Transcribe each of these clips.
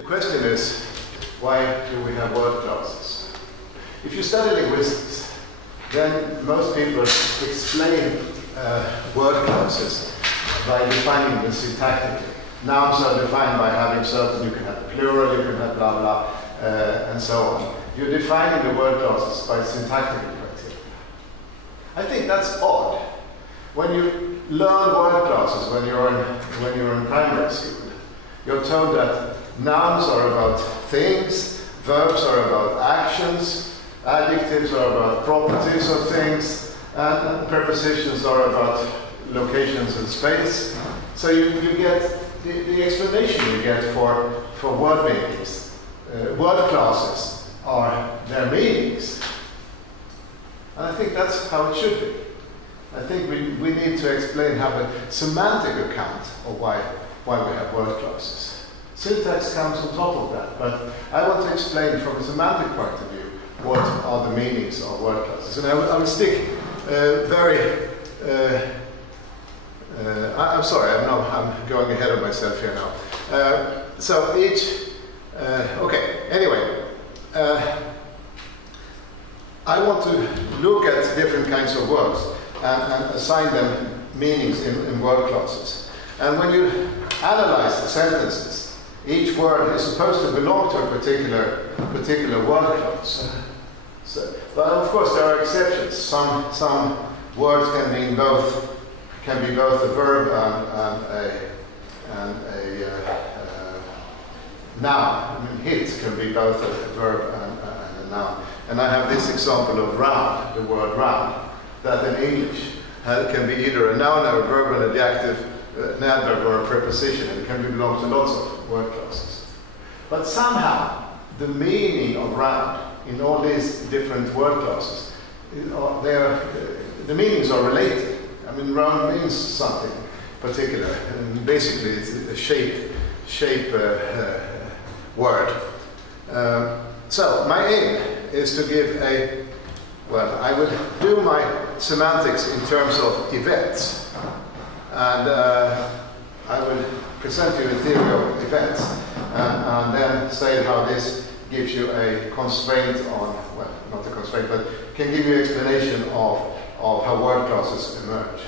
The question is, why do we have word classes? If you study linguistics, then most people explain word classes by defining them syntactically. Nouns are defined by having certain, you can have plural, you can have blah blah, and so on. You're defining the word classes by syntactical criteria. I think that's odd. When you learn word classes, when you're in primary school, you're told that nouns are about things, verbs are about actions, adjectives are about properties of things, and prepositions are about locations and space. So you get the explanation you get for word meanings. Word classes are their meanings. And I think that's how it should be. I think we need to explain, have a semantic account of why we have word classes. Syntax comes on top of that, but I want to explain from a semantic point of view what are the meanings of word classes. And I will stick I'm sorry, I'm going ahead of myself here now. So each, okay, anyway, I want to look at different kinds of words and assign them meanings in word classes. And when you analyze the sentences, each word is supposed to belong to a particular word class. But of course there are exceptions. Some words can be both a verb and a noun. I mean, hit can be both a verb and a noun. And I have this example of round, the word round, that in English can be either a noun or a verb, an adjective, an adverb or a preposition, and it can belong to lots of word classes. But somehow the meaning of round in all these different word classes, the meanings are related. I mean, round means something particular, and basically it's a shape word. So my aim is to give I will do my semantics in terms of events, and I will present you a theory of events, and then say how this gives you a constraint on, well, not a constraint, but can give you an explanation of how word classes emerge.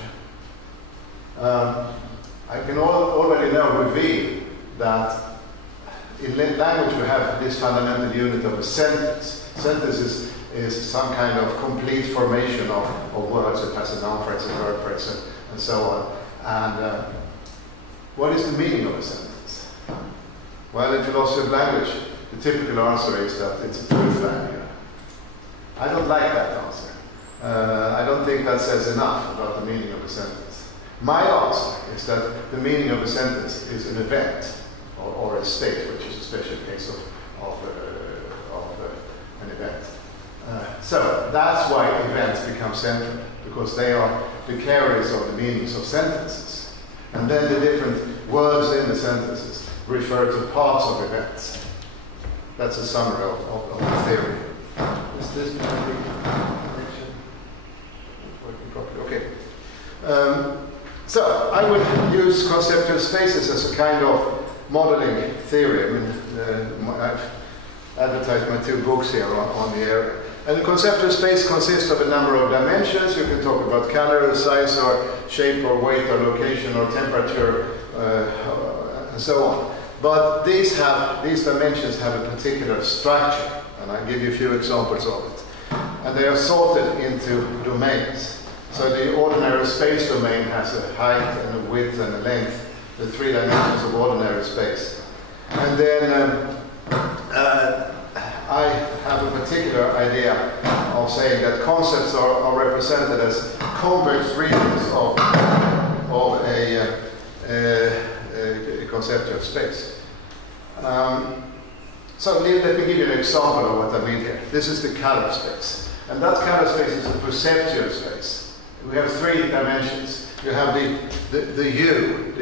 I can already now reveal that in language we have this fundamental unit of a sentence. Sentence is some kind of complete formation of words. It has a noun phrase, a verb phrase, and so on. And what is the meaning of a sentence? Well, in philosophy of language, the typical answer is that it's a truth value. I don't like that answer. I don't think that says enough about the meaning of a sentence. My answer is that the meaning of a sentence is an event or a state, which is a special case of an event. So that's why events become central, because they are the carriers of the meanings of sentences. And then the different words in the sentences refer to parts of events. That's a summary of the theory. Is this connection working properly? Okay. So I would use conceptual spaces as a kind of modeling theory. I mean, I've advertised my 2 books here on the area. And the conceptual space consists of a number of dimensions. You can talk about color, size, or shape, or weight, or location, or temperature, and so on. But these dimensions have a particular structure, and I'll give you a few examples of it. And they are sorted into domains. So the ordinary space domain has a height and a width and a length, the 3 dimensions of ordinary space. And then I have a particular idea of saying that concepts are represented as convex regions of a conceptual space. So let me give you an example of what I mean here. This is the color space. And that color space is a perceptual space. We have 3 dimensions. You have the hue,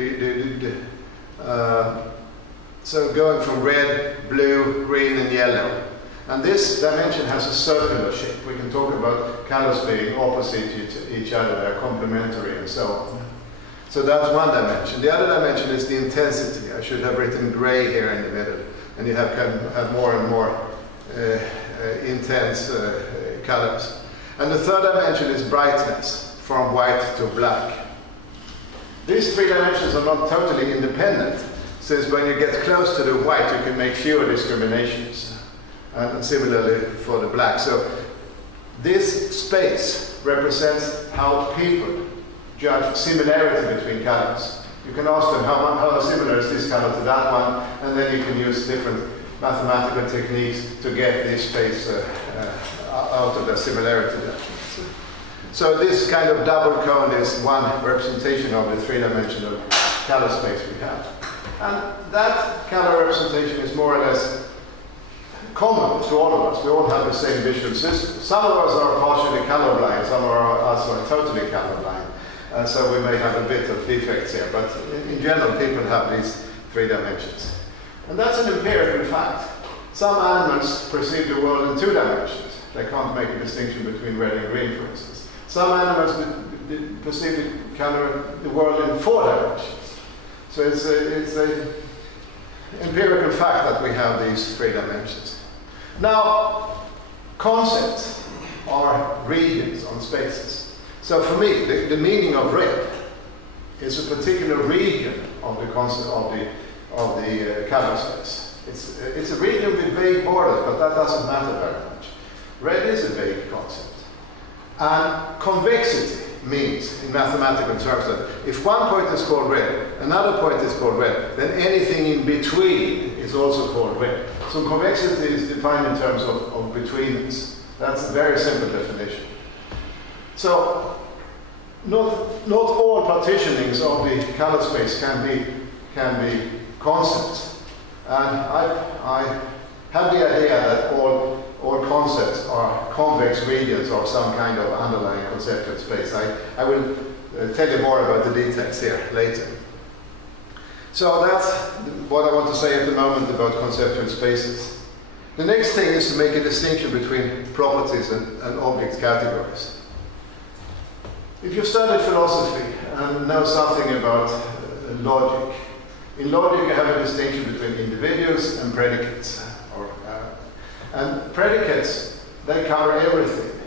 so going from red, blue, green, and yellow. And this dimension has a circular shape. We can talk about colors being opposite each other, they're complementary, and so on. So that's one dimension. The other dimension is the intensity. I should have written gray here in the middle. and you can have more and more intense colors. And the third dimension is brightness, from white to black. These three dimensions are not totally independent, since when you get close to the white, you can make fewer discriminations. And similarly for the black. So this space represents how people judge similarity between colors. You can ask them how similar is this color to that one, and then you can use different mathematical techniques to get this space out of the similarity. So this kind of double cone is one representation of the three-dimensional color space we have. And that color representation is more or less common to all of us. We all have the same visual system. Some of us are partially colorblind, some of us are totally colorblind. So we may have a bit of defects here, but in general people have these three dimensions. And that's an empirical fact. Some animals perceive the world in two dimensions. They can't make a distinction between red and green, for instance. Some animals perceive the world in four dimensions. So it's an empirical fact that we have these three dimensions. Now, concepts are regions on spaces. So for me, the meaning of red is a particular region of the concept of the color space. It's a region with vague borders, but that doesn't matter very much. Red is a vague concept. And convexity means, in mathematical terms, that if one point is called red, another point is called red, then anything in between is also called red. So convexity is defined in terms of betweenness. That's a very simple definition. So, not all partitionings of the color space can be concepts. And I have the idea that all concepts are convex regions of some kind of underlying conceptual space. I will tell you more about the details here later. So that's what I want to say at the moment about conceptual spaces. The next thing is to make a distinction between properties and object categories. If you studied philosophy and know something about logic, in logic you have a distinction between individuals and predicates. And predicates, they cover everything.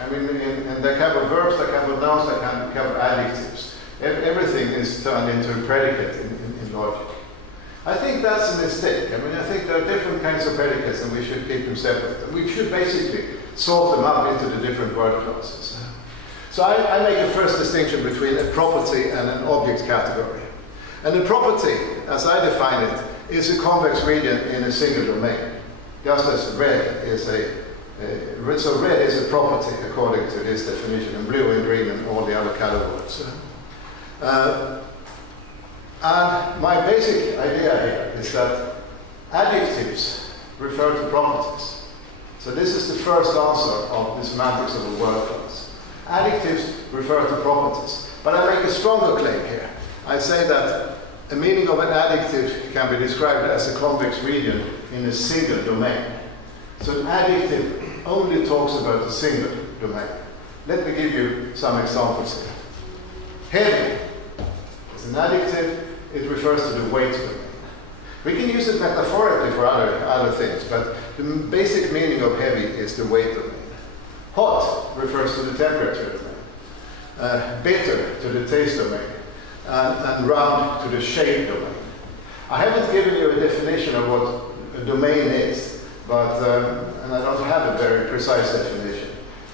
I mean, and they cover verbs, they cover nouns, they cover adjectives. Everything is turned into a predicate in logic. I think that's a mistake. I mean, I think there are different kinds of predicates and we should keep them separate. And we should basically sort them up into the different word classes. So I make a first distinction between a property and an object category. And a property, as I define it, is a convex region in a single domain. Just as red is so red is a property according to this definition, and blue and green and all the other color words. And my basic idea here is that adjectives refer to properties. So this is the first answer of the semantics of a word class. Adjectives refer to properties. But I make a stronger claim here. I say that a meaning of an adjective can be described as a convex region in a single domain. So an adjective only talks about a single domain. Let me give you some examples here. Heavy is an adjective. It refers to the weight domain. We can use it metaphorically for other things, but the basic meaning of heavy is the weight domain. Hot refers to the temperature domain. Bitter to the taste domain. And round to the shape domain. I haven't given you a definition of what a domain is, but and I don't have a very precise definition.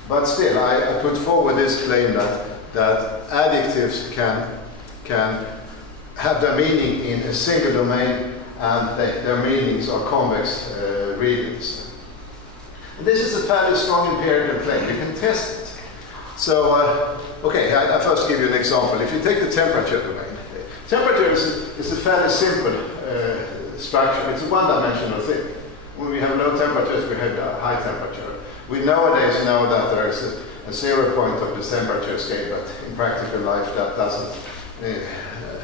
But still, I put forward this claim that adjectives can have their meaning in a single domain, and their meanings are convex regions. And this is a fairly strong empirical claim. You can test it. So, okay, I first give you an example. If you take the temperature domain, temperature is a fairly simple structure. It's a one-dimensional thing. When we have low temperatures, we have a high temperature. We nowadays know that there is a 0 point of the temperature scale, but in practical life that doesn't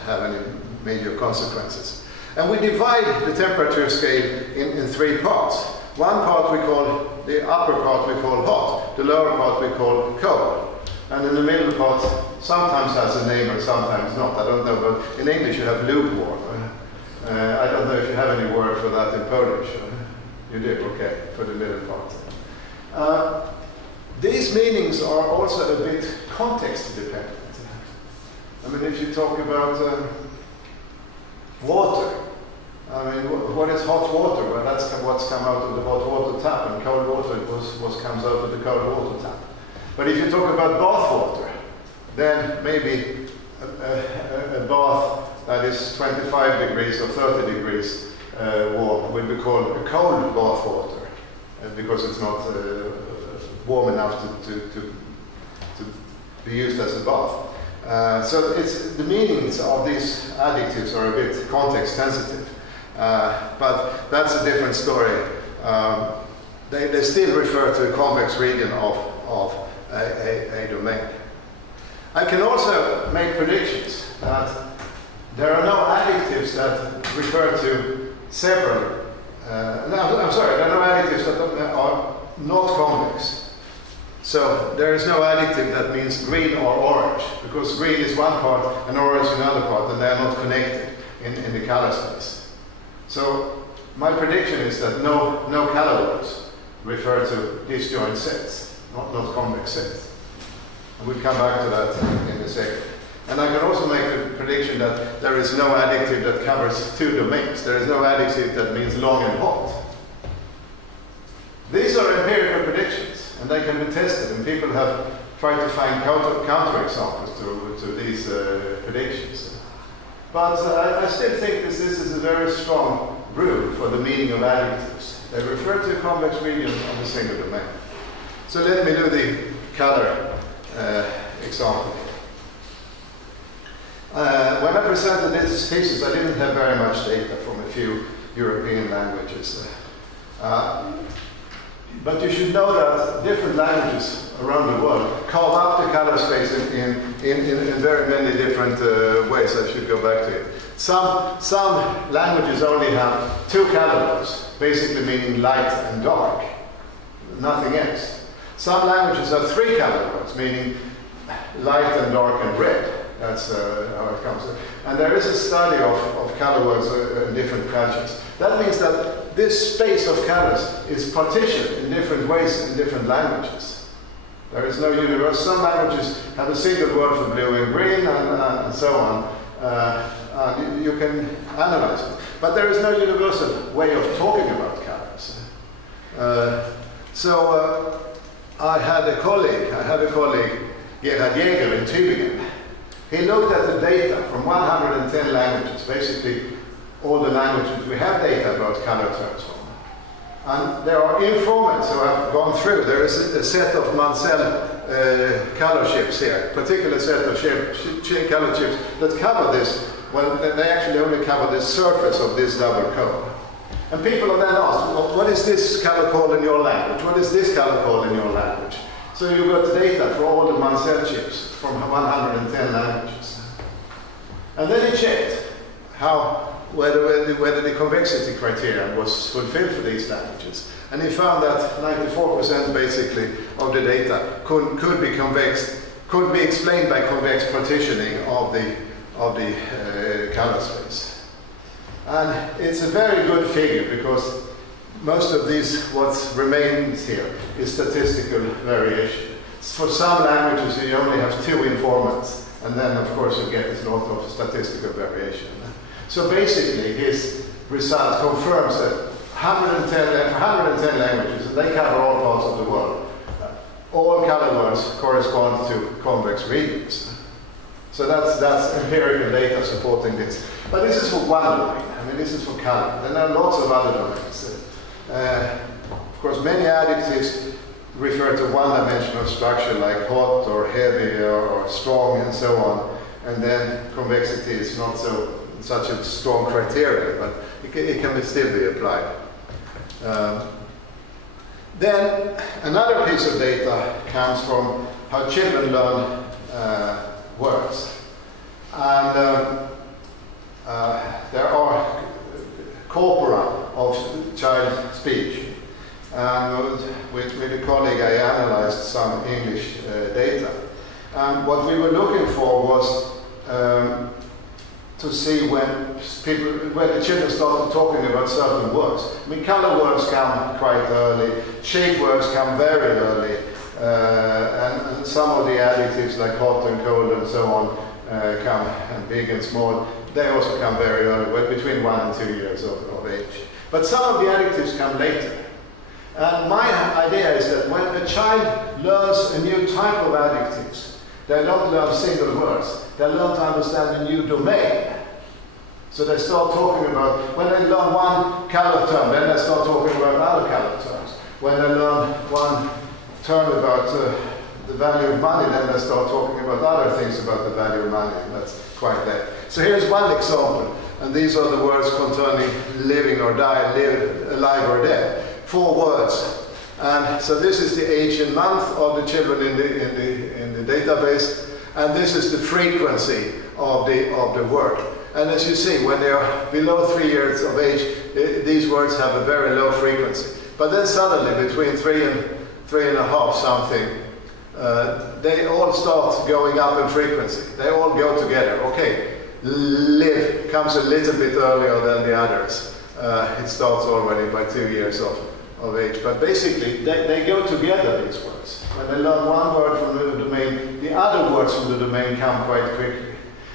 have any major consequences. And we divide the temperature scale in three parts. One part we call, the upper part we call hot, the lower part we call cold. And in the middle part sometimes has a name and sometimes not, I don't know, but in English you have lukewarm. I don't know if you have any word for that in Polish. You do, okay, for the middle part. These meanings are also a bit context dependent. I mean, if you talk about water, I mean, what is hot water? Well, that's what's come out of the hot water tap, and cold water what comes out of the cold water tap. But if you talk about bath water, then maybe a bath that is 25 degrees or 30 degrees warm will be called a cold bath water, because it's not warm enough to be used as a bath. So the meanings of these adjectives are a bit context sensitive, but that's a different story. They still refer to a convex region of a domain. I can also make predictions that there are no adjectives that refer to several. I'm sorry, there are no adjectives that are not convex. So there is no adjective that means green or orange, because green is one part and orange is another part, and they are not connected in the color space. So my prediction is that no color words refer to disjoint sets, not convex sets. And we'll come back to that in a second. And I can also make the prediction that there is no adjective that covers two domains. There is no adjective that means long and hot. These are empirical predictions, and they can be tested, and people have tried to find counterexamples to these predictions. But I still think this is a very strong rule for the meaning of adjectives. They refer to a convex region on a single domain. So let me do the color example. When I presented this thesis, I didn't have very much data from a few European languages. But you should know that different languages around the world carve up the color space in very many different ways. I should go back to it. Some languages only have two color words, basically meaning light and dark, nothing else. Some languages have three color words, meaning light and dark and red. That's how it comes. And there is a study of color words in different cultures. That means that this space of colors is partitioned in different ways in different languages. There is no universal. Some languages have a single word for blue and green and so on. You can analyze it. But there is no universal way of talking about colors. I have a colleague, Gerhard Jäger in Tübingen. He looked at the data from 110 languages, basically all the languages we have data about color terms from. And there are informants who have gone through. There is a set of Mansell color chips here, particular set of color chips that cover this. Well, they actually only cover the surface of this double cone. And people are then asked, well, what is this color called in your language? What is this color called in your language? So you got data for all the Mansell chips from 110 languages. And then he checked whether the convexity criterion was fulfilled for these languages. And he found that 94% basically of the data could be explained by convex partitioning of the color space. And it's a very good figure, because most of these, what remains here, is statistical variation. For some languages, you only have two informants, and then, of course, you get a lot of statistical variation. So basically, his result confirms that 110 languages, and they cover all parts of the world, all color words correspond to convex regions. So that's empirical data supporting this. But this is for one domain. I mean, this is for color. Then there are lots of other domains. Of course, many adjectives refer to one-dimensional structure like hot or heavy or strong and so on. And then convexity is not such a strong criteria, but it can still be applied. Then another piece of data comes from how children learn words. And there are corpora of child speech. With a colleague, I analyzed some English data. And what we were looking for was to see when the children started talking about certain words. I mean, color words come quite early, shape words come very early, and some of the adjectives like hot and cold and so on come, and big and small, they also come very early, between 1 and 2 years of age. But some of the adjectives come later. And my idea is that when a child learns a new type of adjectives, they don't learn single words. They learn to understand a new domain. So they start talking about, when they learn one color term, then they start talking about other color terms. When they learn one term about the value of money, then they start talking about other things about the value of money. And that's quite that. So here's one example. And these are the words concerning living or die, alive or dead. 4 words. And so this is the age in month of the children in the database, and this is the frequency of the word. And as you see, when they are below 3 years of age, these words have a very low frequency. But then suddenly, between 3 and 3.5 something, they all start going up in frequency. They all go together. Okay, live comes a little bit earlier than the others. It starts already by 2 years of age. But basically, they go together, these words. When they learn one word from the domain, the other words from the domain come quite quickly.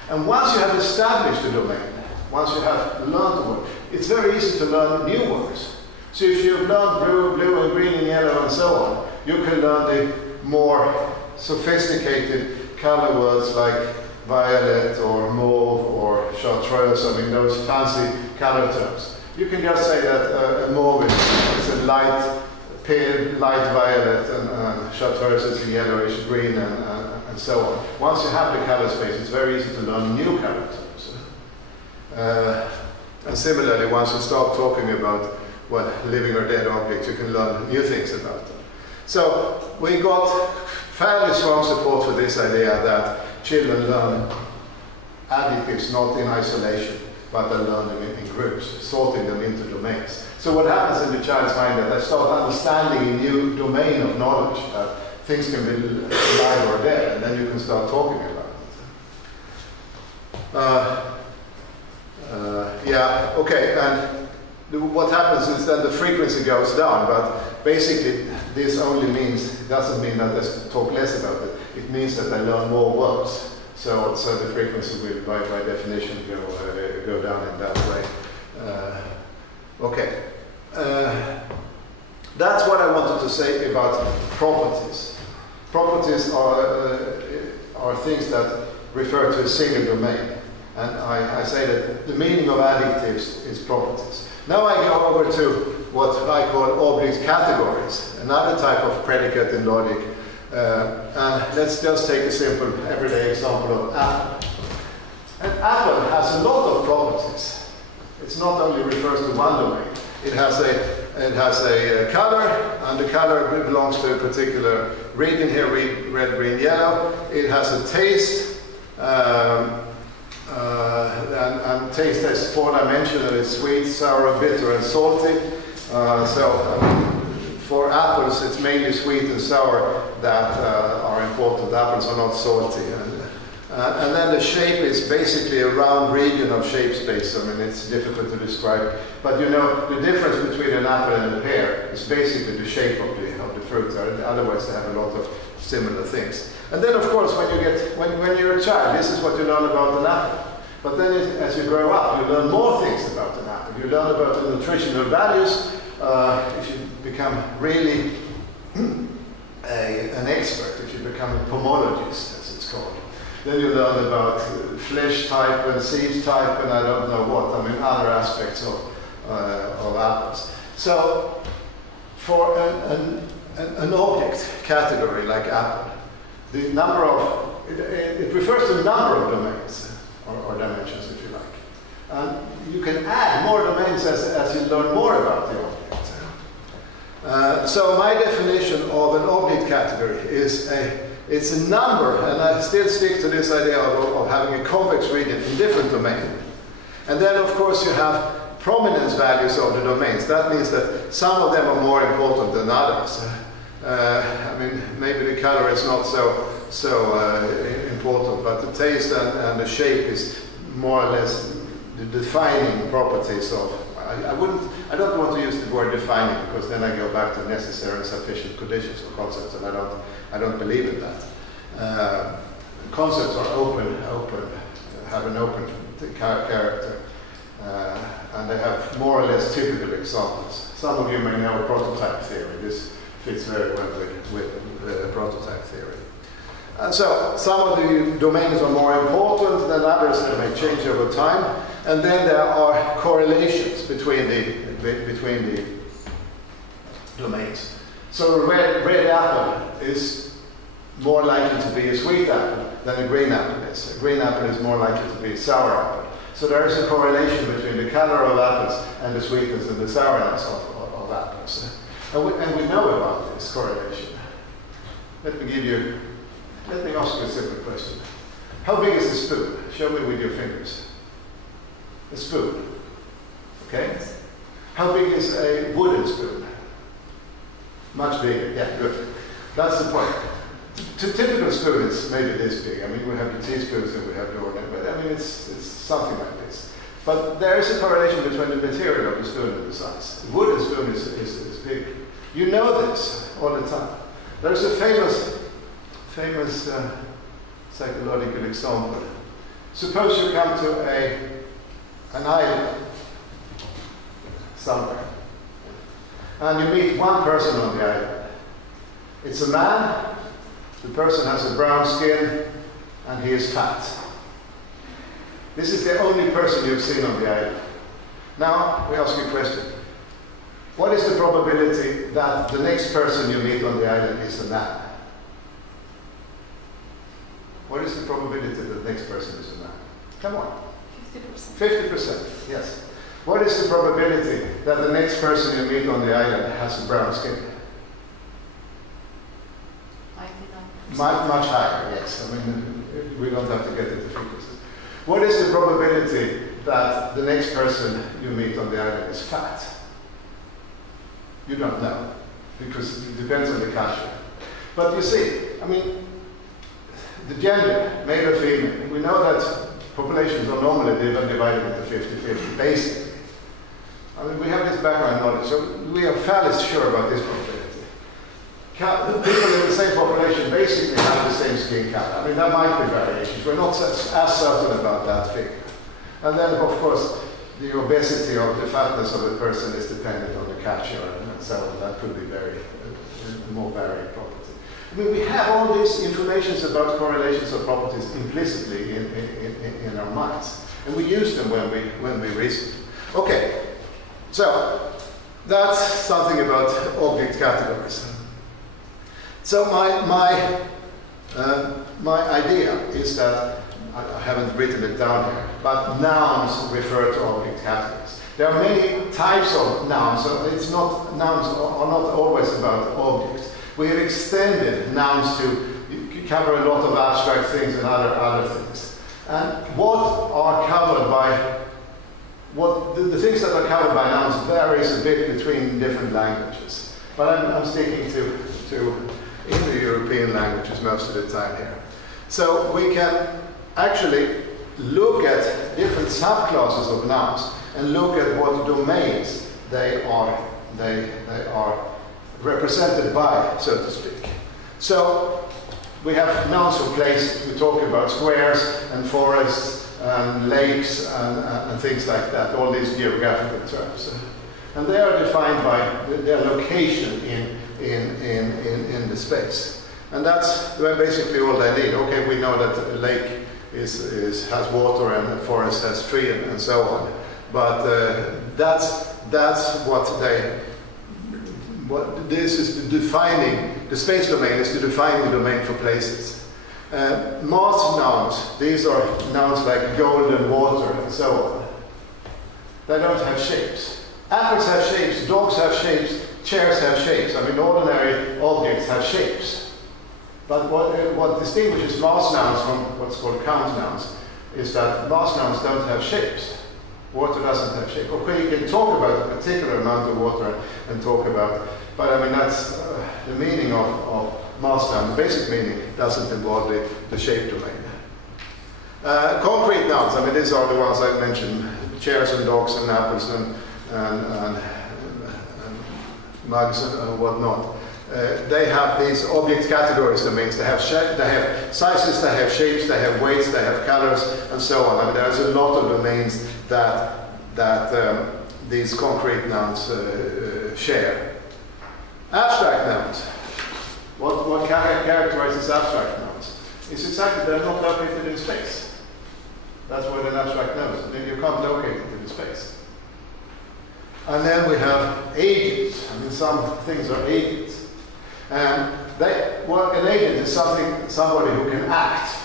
And once you have established the domain, once you have learned the word, it's very easy to learn new words. So if you've learned blue and green and yellow and so on, you can learn the more sophisticated color words like violet or mauve or chartreuse, I mean those fancy color terms. You can just say that a mauve is a light pale, light violet, and chartreuse is a yellowish green, and so on. Once you have the color space, it's very easy to learn new color terms. And similarly, once you start talking about living or dead objects, you can learn new things about them. So we got fairly strong support for this idea that children learn adjectives not in isolation, but they learn them in groups, sorting them into domains. So what happens in the child's mind is they start understanding a new domain of knowledge, that things can be alive or dead, and then you can start talking about it. Yeah, okay, and what happens is that the frequency goes down, but basically this only means, it doesn't mean that they talk less about it, it means that they learn more words. So the frequency will, by definition, go down in that way. Okay. That's what I wanted to say about properties. Properties are things that refer to a single domain. And I say that the meaning of adjectives is properties. Now I go over to what I call object categories, another type of predicate in logic. And let's just take a simple everyday example of apple. An apple has a lot of properties. It's not only refers to one domain. It has a color, and the color belongs to a particular region here, red, green, yellow. It has a taste, and taste is 4-dimensional. It's sweet, sour, bitter, and salty. For apples, it's mainly sweet and sour that are important. Apples are not salty. And then the shape is basically a round region of shape space. I mean, it's difficult to describe. But you know, the difference between an apple and a pear is basically the shape of the fruit. Otherwise, they have a lot of similar things. And then, of course, when you're a child, this is what you learn about an apple. But then as you grow up, you learn more things about an apple. You learn about the nutritional values. If you become really an expert, if you become a pomologist, as it's called, then you learn about flesh type and seed type and I don't know what, I mean other aspects of apples. So for an object category like apple, the number of, it refers to the number of domains or dimensions, if you like. And you can add more domains as you learn more about the object. So my definition of an object category is it's a number, and I still stick to this idea of having a convex region in different domains. And then, of course, you have prominence values of the domains. That means that some of them are more important than others. I mean, maybe the color is not so important, but the taste and the shape is more or less the defining properties of, I don't want to use the word defining, because then I go back to necessary and sufficient conditions or concepts, and I don't believe in that. Concepts are open, have an open character, and they have more or less typical examples. Some of you may know prototype theory. This fits very well with prototype theory. And so some of the domains are more important than others, that may change over time. And then there are correlations between the domains. So a red apple is more likely to be a sweet apple than a green apple is. A green apple is more likely to be a sour apple. So there is a correlation between the color of apples and the sweetness and the sourness of apples. And we know about this correlation. Let me ask you a simple question. How big is a spoon? Show me with your fingers. A spoon. Okay? How big is a wooden spoon? Much bigger. Yeah, good. That's the point. The typical spoon is maybe this big. I mean, we have the teaspoons and we have the ordinary, but I mean, it's something like this. But there is a correlation between the material of the spoon and the size. The wooden spoon is big. You know this all the time. There's a famous psychological example. Suppose you come to an island somewhere, and you meet one person on the island. It's a man. The person has a brown skin, and he is fat. This is the only person you've seen on the island. Now, we ask you a question. What is the probability that the next person you meet on the island is a man? What is the probability that the next person is a man? Come on. 50%. 50%, yes. What is the probability that the next person you meet on the island has a brown skin? Much higher, yes. I mean, we don't have to get into figures. What is the probability that the next person you meet on the island is fat? You don't know, because it depends on the culture. But you see, I mean, the gender, male or female, we know that populations are normally divided into 50-50, basically. I mean, we have this background knowledge, so we are fairly sure about this probability. People in the same population basically have the same skin color. I mean, there might be variations. We're not as certain about that figure. And then, of course, the obesity or the fatness of a person is dependent on the culture and so on. That could be more varied property. I mean, we have all these informations about correlations of properties implicitly in our minds. And we use them when we reason. Okay, so that's something about object categories. So my idea is that, I haven't written it down here, but nouns refer to object categories. There are many types of nouns, so nouns are not always about objects. We have extended nouns to cover a lot of abstract things and other things. And the things that are covered by nouns varies a bit between different languages. But I'm sticking to Indo-European languages most of the time here. So we can actually look at different subclasses of nouns and look at what domains they are represented by, so to speak. So we have nouns for places. We talk about squares and forests and lakes and things like that, all these geographical terms. And they are defined by their location in the space. And that's basically all they need. Okay, we know that a lake has water and the forest has tree and so on. But that's this is the space domain is the defining domain for places. Mass nouns, these are nouns like gold and water and so on. They don't have shapes. Apples have shapes, dogs have shapes, chairs have shapes. I mean, ordinary objects have shapes. But what distinguishes mass nouns from what's called count nouns is that mass nouns don't have shapes. Water doesn't have shape. Okay, you can talk about a particular amount of water and talk about, but I mean, that's the meaning of mass noun. The basic meaning doesn't involve the shape domain. Concrete nouns, I mean, these are the ones I mentioned, chairs and dogs and apples and mugs and whatnot. They have these object categories domains. They have sizes, they have shapes, they have weights, they have colors, and so on. I mean, there's a lot of domains that these concrete nouns share. Abstract nouns. What characterizes abstract nouns? It's exactly they're not located in space. That's what an abstract noun is. You can't locate it in space. And then we have agents. I mean, some things are agents. And an agent is somebody who can act.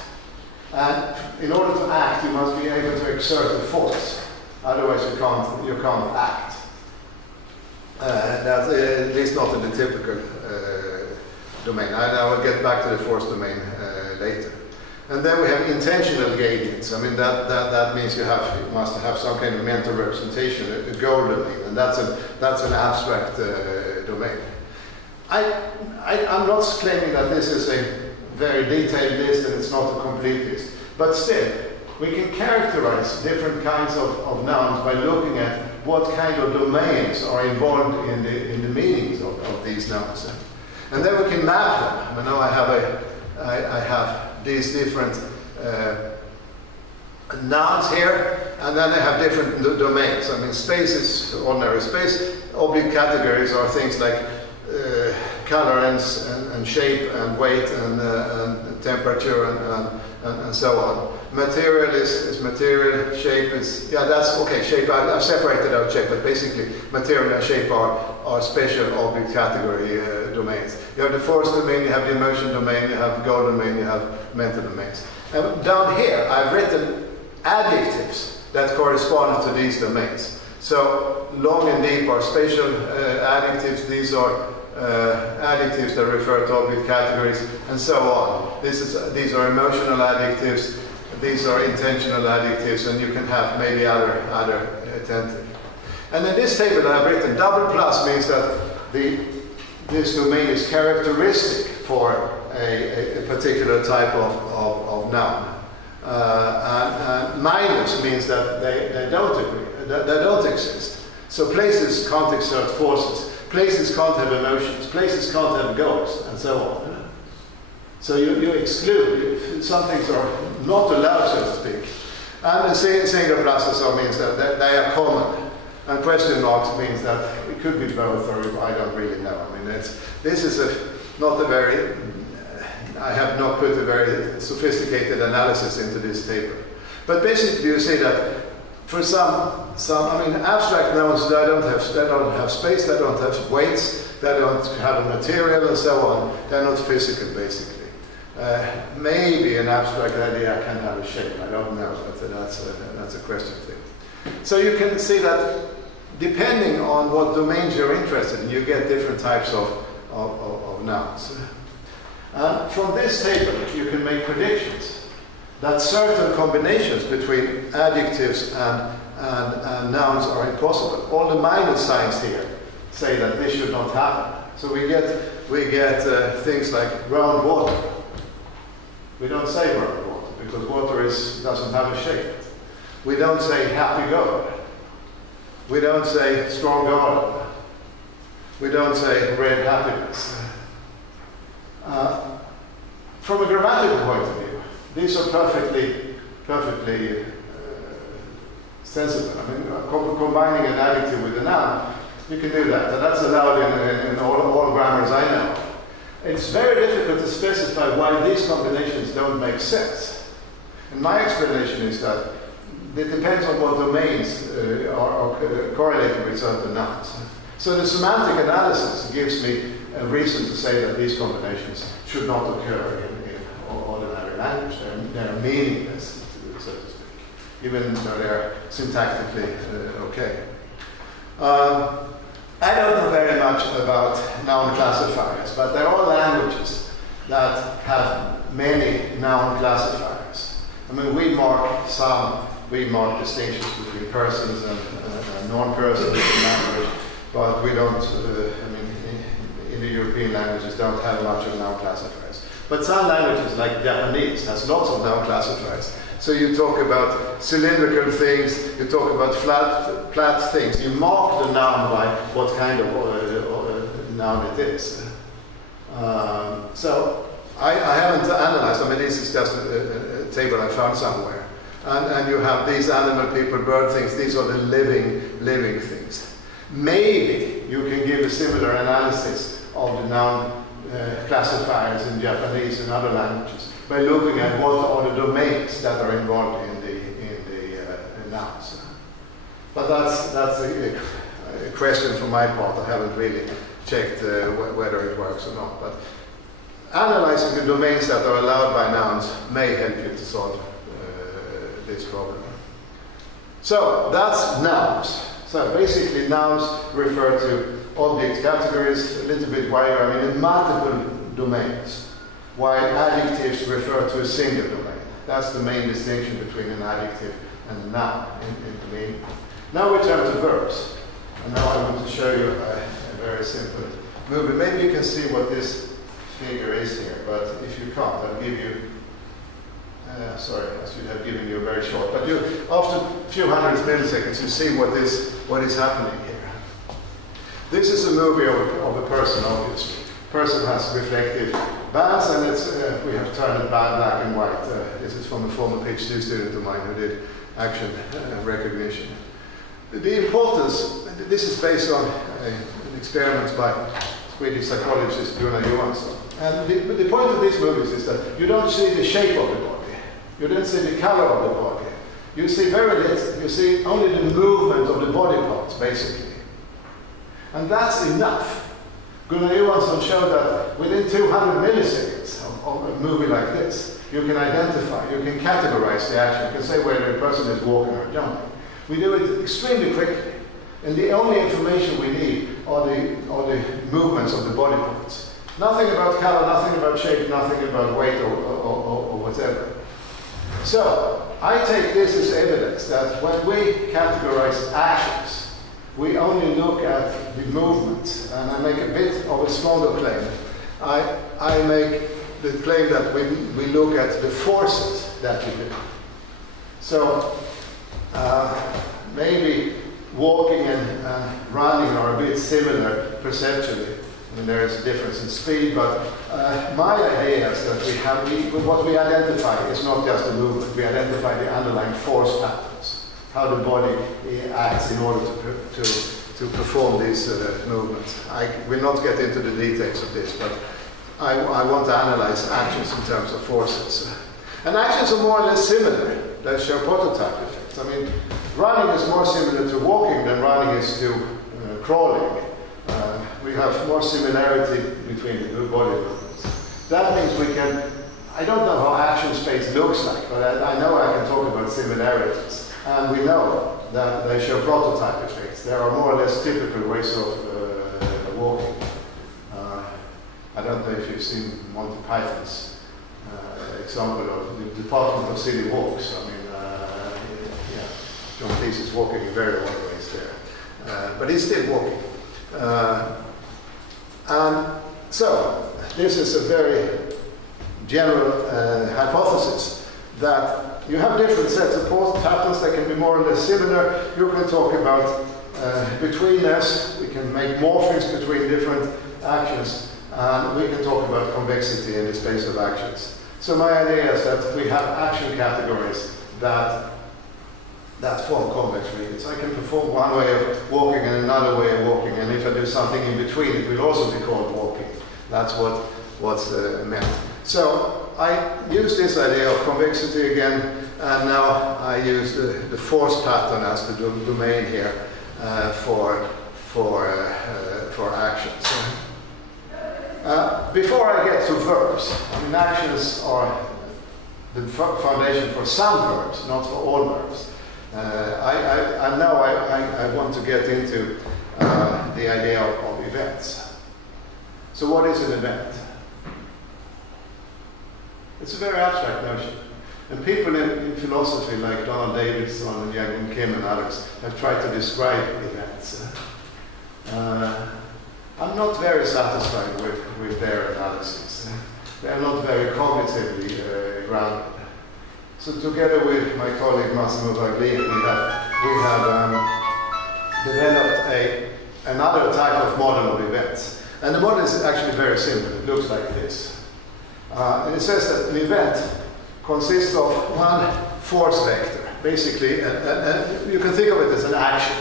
And in order to act, you must be able to exert a force. Otherwise, you can't act. That's at least not in the typical domain. I will get back to the force domain later. And then we have intentional agents. I mean, that means you must have some kind of mental representation, a goal domain, and that's an abstract domain. I'm not claiming that this is a very detailed list and it's not a complete list, but still, we can characterize different kinds of nouns by looking at what kind of domains are involved in the meanings of these nouns, and then we can map them. I know I have these different nouns here, and then I have different domains. I mean, space is ordinary space. Object categories are things like color and shape and weight and temperature and so on. Material is material, shape is, that's okay, shape, I've separated out shape, but basically material and shape are special object category domains. You have the force domain, you have the emotion domain, you have goal domain, you have mental domains. And down here, I've written adjectives that correspond to these domains. So long and deep are spatial adjectives, these are adjectives that refer to object categories, and so on. These are emotional adjectives, these are intentional adjectives, and you can have maybe other attentive. And in this table that I've written, double plus means that this domain is characteristic for a particular type of noun. And minus means that they don't agree, they don't exist. So places can't exert forces. Places can't have emotions, places can't have goals, and so on. So you exclude, some things are not allowed, so to speak. And the single plus means that they are common. And question marks means that it could be both, or I don't really know. I mean, this is I have not put a very sophisticated analysis into this table. But basically you see that for some, I mean, abstract nouns, they don't have space, they don't have weights, they don't have a material, and so on. They're not physical, basically. Maybe an abstract idea can have a shape. I don't know, but that's a question thing. So you can see that depending on what domains you're interested in, you get different types of nouns. From this table, you can make predictions that certain combinations between adjectives and nouns are impossible. All the minus signs here say that this should not happen. So we get things like round water. We don't say round water because water doesn't have a shape. We don't say happy goat. We don't say strong garden. We don't say red happiness. From a grammatical point of view, these are perfectly sensible. I mean, combining an adjective with a noun, you can do that, and that's allowed in all grammars I know. It's very difficult to specify why these combinations don't make sense. And my explanation is that it depends on what domains are correlated with certain nouns. So the semantic analysis gives me a reason to say that these combinations should not occur in ordinary language. They're meaningless, so to speak, even though they're syntactically okay. I don't know very much about noun classifiers, but there are languages that have many noun classifiers. I mean, we mark distinctions between persons and non-persons in language, but we don't, in the European languages, don't have much of noun classifiers. But some languages, like Japanese, has lots of noun classifiers. So you talk about cylindrical things, you talk about flat things. You mark the noun by what kind of noun it is. So I haven't analyzed. I mean, this is just a table I found somewhere. And you have these animal, people, bird things. These are the living things. Maybe you can give a similar analysis of the noun classifiers in Japanese and other languages by looking at what are the domains that are involved in the nouns. But that's a question from my part. I haven't really checked whether it works or not. But analyzing the domains that are allowed by nouns may help you to solve this problem. So that's nouns. So basically nouns refer to object categories, a little bit wider, I mean in multiple domains, while adjectives refer to a single domain. That's the main distinction between an adjective and a noun in the meaning. Now we turn to verbs. And now I want to show you a very simple movie. Maybe you can see what this figure is here, but if you can't, I'll give you sorry, I should have given you a very short, but after a few hundred milliseconds, you see what is happening here. This is a movie of a person, obviously. Person has reflective bands, and we have turned it black and white. This is from a former PhD student of mine who did action recognition. The importance, this is based on an experiment by Swedish psychologist Gunnar Johansson. And the point of these movies is that you don't see the shape of the body. You don't see the color of the body. You see very little. You see only the movement of the body parts, basically. And that's enough. Gunnar Johansson showed that within 200 milliseconds of a movie like this, you can identify, you can categorize the action. You can say whether the person is walking or jumping. We do it extremely quickly. And the only information we need are the movements of the body parts. Nothing about color, nothing about shape, nothing about weight or whatever. So, I take this as evidence that when we categorize actions, we only look at the movement. And I make a bit of a stronger claim. I make the claim that we look at the forces that we do. So, maybe walking and running are a bit similar perceptually. I mean, there is a difference in speed, but my idea is that what we identify is not just the movement. We identify the underlying force patterns, how the body acts in order to perform these movements. I will not get into the details of this, but I want to analyze actions in terms of forces. And actions are more or less similar. They show prototype effects. I mean, running is more similar to walking than running is to crawling. We have more similarity between the two body movements. That means we can, I don't know how action space looks like, but I know I can talk about similarities. And we know that they show prototype effects. There are more or less typical ways of walking. I don't know if you've seen Monty Python's example of the Department of Silly Walks. I mean, yeah, John Cleese is walking in very odd ways there. But he's still walking. And so, this is a very general hypothesis that you have different sets of patterns that can be more or less similar. You can talk about betweenness, we can make morphings between different actions, and we can talk about convexity in the space of actions. So my idea is that we have action categories that form convex regions. I can perform one way of walking and another way of walking, and if I do something in between, it will also be called walking. That's what's meant. So I use this idea of convexity again, and now I use the force pattern as the domain here for actions. Before I get to verbs, I mean, actions are the foundation for some verbs, not for all verbs. I want to get into the idea of events. So what is an event? It's a very abstract notion. And people in philosophy like Donald Davidson and Jagiellonian Kim and others have tried to describe events. I'm not very satisfied with their analysis. They are not very cognitively grounded. So together with my colleague Massimo Baglia, we have developed another type of model of events. And the model is actually very simple. It looks like this. And it says that an event consists of one force vector. Basically, you can think of it as an action.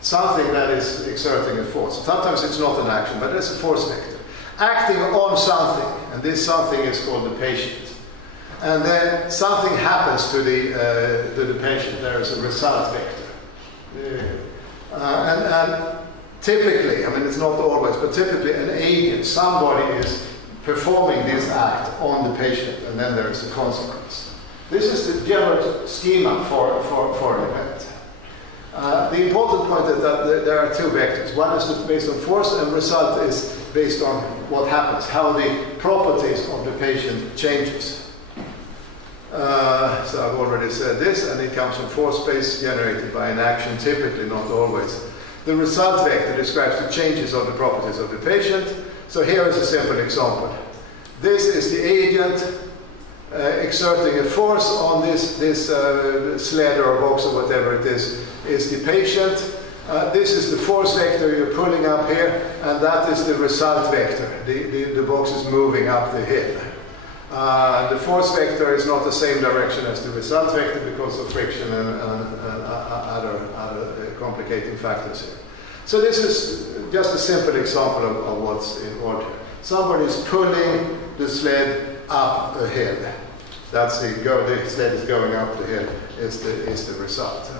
Something that is exerting a force. Sometimes it's not an action, but it's a force vector. Acting on something, and this something is called the patient. And then something happens to the patient. There is a result vector. And typically, I mean it's not always, but typically an agent, somebody is performing this act on the patient, and then there is a consequence. This is the general schema for an event. The important point is that there are two vectors. One is based on force, and result is based on what happens, how the properties of the patient changes. So I've already said this, and it comes from force space generated by an action, typically, not always. The result vector describes the changes of the properties of the patient. So here is a simple example. This is the agent exerting a force on this sled or box or whatever it is the patient. This is the force vector you're pulling up here, and that is the result vector. The box is moving up the hill. The force vector is not the same direction as the result vector because of friction and other complicating factors here. So this is just a simple example of what's involved here. Somebody is pulling the sled up a hill. That's the sled is going up the hill is the result.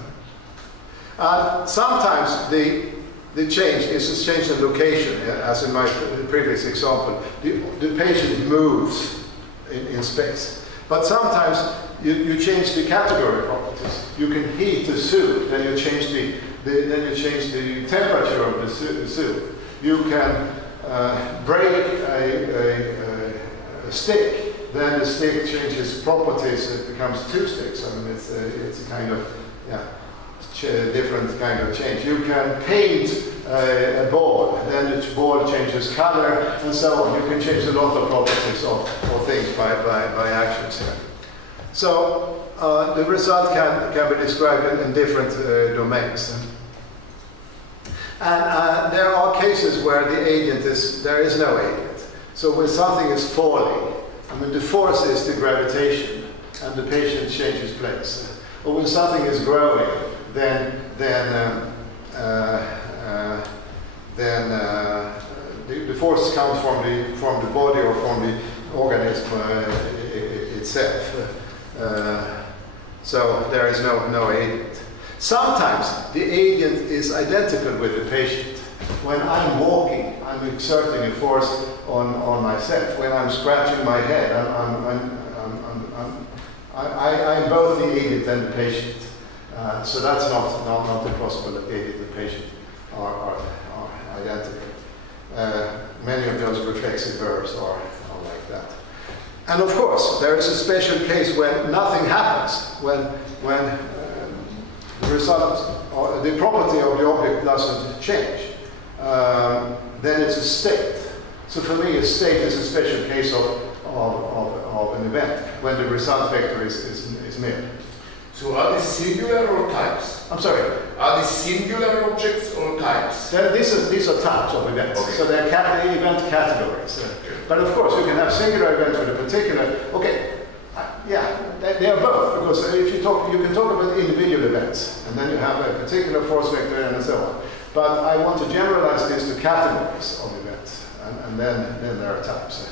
Sometimes the change is a change in location, as in my previous example. The patient moves in space. But sometimes you change the category properties. You can heat the soup, then you change the temperature of the soup. You can break a stick, then the stick changes properties. It becomes two sticks. I mean, it's a kind of different kind of change. You can paint a ball, then the ball changes color, and so on. You can change a lot of properties of things by actions here. So the result can be described in different domains. And there are cases where there is no agent. So when something is falling, I mean the force is the gravitation, and the patient changes place. Or when something is growing, then the force comes from the body or from the organism itself. So there is no agent. Sometimes the agent is identical with the patient. When I'm walking, I'm exerting a force on myself. When I'm scratching my head, I'm both the agent and the patient. So that's not impossible that the agent and the patient are identical. Many of those reflexive verbs are like that. And of course, there is a special case when nothing happens, when the result or the property of the object doesn't change. Then it's a state. So for me, a state is a special case of an event when the result vector is nil. So are these singular or types? I'm sorry? Are these singular objects or types? These are types of events. Okay. So they're event categories. But of course, you can have singular events with a particular. Okay, they are both, because if you can talk about individual events, and then you have a particular force vector and so on. But I want to generalize this to categories of events, and then there are types.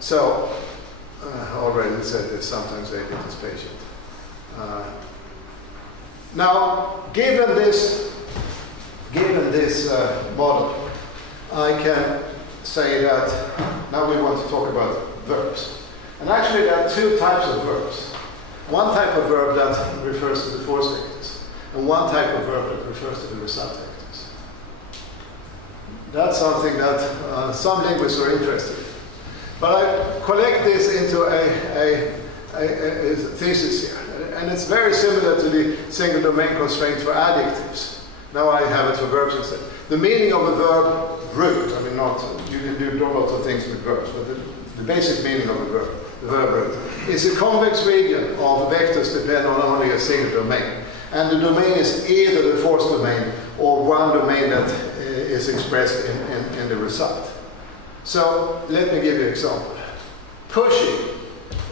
So. Already said that sometimes agent is patient. Now, given this model, I can say that now we want to talk about verbs. And actually, there are two types of verbs. One type of verb that refers to the force vectors, and one type of verb that refers to the result vectors. That's something that some linguists are interested in. But I collect this into a thesis here, and it's very similar to the single domain constraint for adjectives. Now I have it for verbs instead. The meaning of a verb root. I mean, not you can do lots of things with verbs, but the basic meaning of the verb root, is a convex region of vectors depend on only a single domain. And the domain is either the force domain or one domain that is expressed in the result. So let me give you an example. Pushing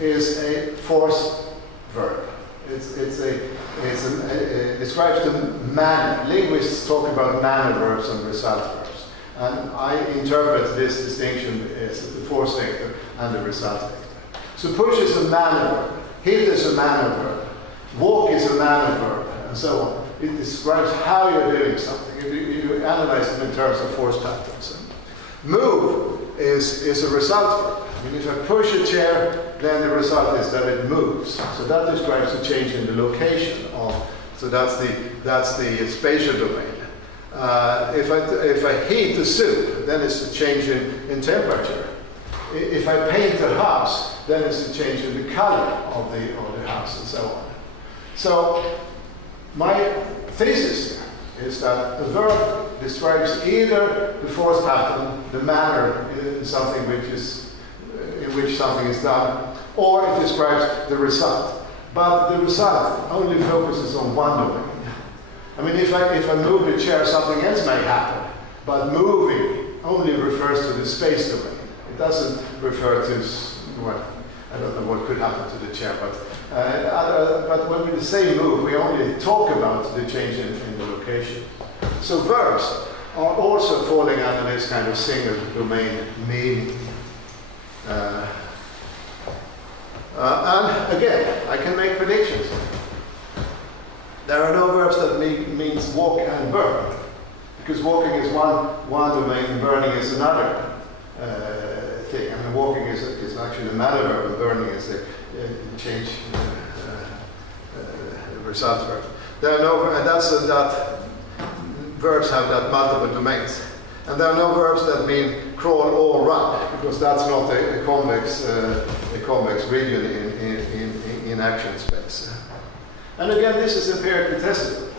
is a force verb. It describes the manner. Linguists talk about manner verbs and result verbs. And I interpret this distinction as the force vector and the result vector. So push is a manner verb, hit is a manner verb, walk is a manner verb, and so on. It describes how you're doing something. You analyze it in terms of force patterns. Move is a result verb. I mean, if I push a chair, then the result is that it moves. So that describes a change in the location of. So that's the spatial domain. If I heat the soup, then it's a change in temperature. If I paint a house, then it's a change in the color of the house, and so on. So my thesis here is that a verb describes either the force pattern, the manner in something in which something is done, or it describes the result. But the result only focuses on one domain. I mean, if I move the chair, something else may happen, but moving only refers to the space domain. It doesn't refer to, well, I don't know what could happen to the chair, but when we say move, we only talk about the change in the location. So verbs are also falling under this kind of single domain meaning. And again, I can make predictions. There are no verbs that means walk and burn, because walking is one domain and burning is another thing. I mean, walking is actually a manner verb, and burning is a change result verb. There are no, and that verbs have that multiple domains. And there are no verbs that mean crawl or run, because that's not a convex region in action space. And again, this is empirically testable.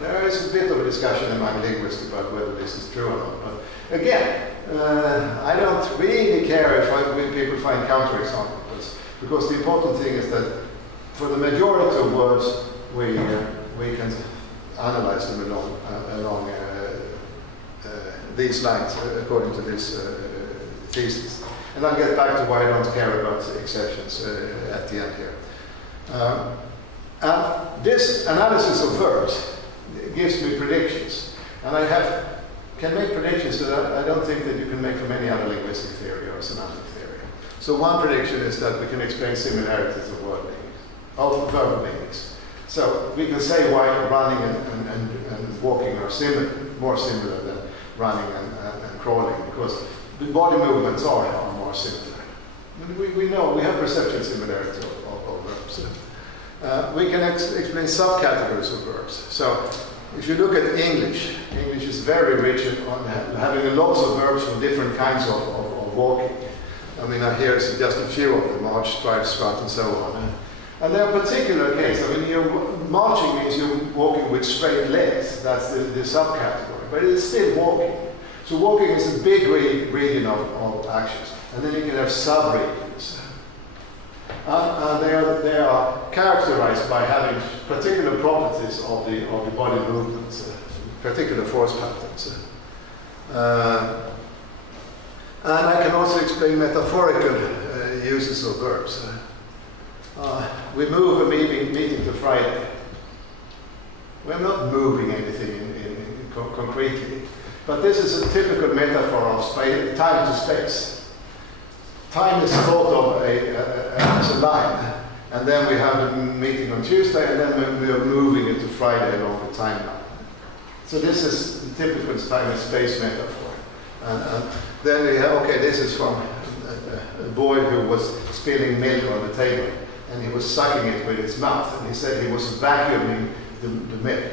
There is a bit of a discussion among linguists about whether this is true or not. But again, I don't really care if people find counterexamples, because the important thing is that for the majority of words, we can analyze them along these lines according to this thesis. And I'll get back to why I don't care about exceptions at the end here. And this analysis of verbs gives me predictions. And I can make predictions that I don't think that you can make from any other linguistic theory or semantic theory. So one prediction is that we can explain similarities of word meanings, of verb meanings. So we can say why running and walking are more similar than running and crawling, because the body movements are more similar. We know, we have perceptual similarity of verbs. We can explain subcategories of verbs. So if you look at English is very rich on having lots of verbs from different kinds of walking. I mean, here is just a few of them: march, stride, strut, and so on. And there are particular cases. I mean, marching means you're walking with straight legs. That's the subcategory. But it's still walking. So walking is a big region of actions. And then you can have sub-regions. And they are characterized by having particular properties of the body movements, particular force patterns. And I can also explain metaphorical uses of verbs. We move a meeting to Friday. We're not moving anything concretely, but this is a typical metaphor of time to space. Time is thought of as a line, and then we have a meeting on Tuesday, and then we are moving it to Friday along the timeline. So this is the typical time and space metaphor. And then we have, okay, this is from a boy who was spilling milk on the table, and he was sucking it with his mouth, and he said he was vacuuming the milk.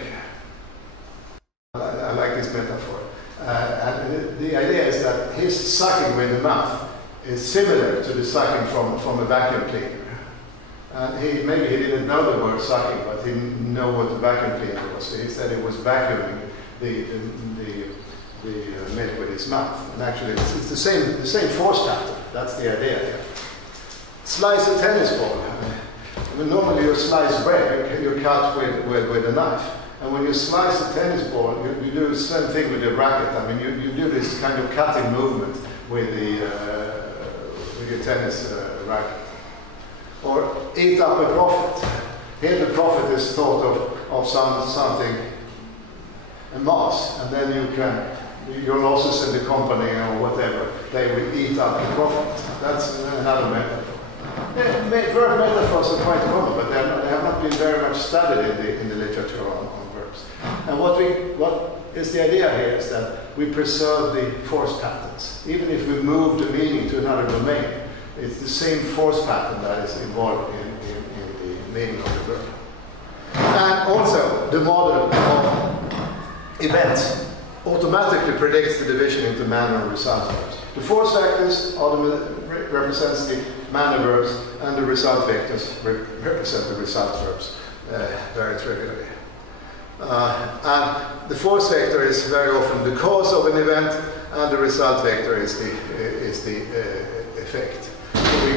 I like this metaphor. And the idea is that his sucking with the mouth is similar to the sucking from a vacuum cleaner. And maybe he didn't know the word sucking, but he knew what the vacuum cleaner was. So he said he was vacuuming mid with his mouth. And actually, it's the same force pattern. That's the idea here. Slice a tennis ball. I mean, normally you slice bread, you cut with a knife. And when you slice a tennis ball, you do the same thing with your racket. I mean, you do this kind of cutting movement with your tennis racket. Or eat up a profit. Here the profit is thought of something, a mass, and then your losses in the company or whatever, they will eat up the profit. That's another metaphor. Verb metaphors are quite common, but they have not been very much studied in the literature on verbs. And what is the idea here is that we preserve the force patterns. Even if we move the meaning to another domain, it's the same force pattern that is involved in the meaning of the verb. And also, the model of events automatically predicts the division into manner and result verbs. The force vectors represents the manner verbs, and the result vectors represent the result verbs very trivially. And the force vector is very often the cause of an event, and the result vector is the effect. So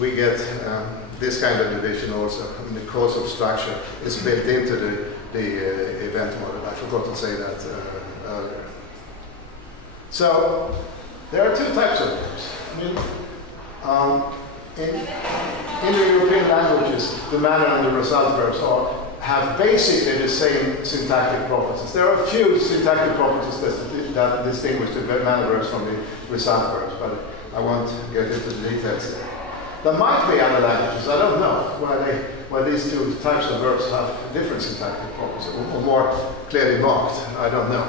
we get this kind of division also. I mean, the cause of structure is built into the event model. I forgot to say that earlier. So there are two types of verbs. I mean, in the European languages, the manner and the result verbs have basically the same syntactic properties. There are a few syntactic properties that distinguish the manner verbs from the result verbs, but I won't get into the details there. There might be other languages, I don't know, where these two types of verbs have different syntactic properties, or more clearly marked, I don't know.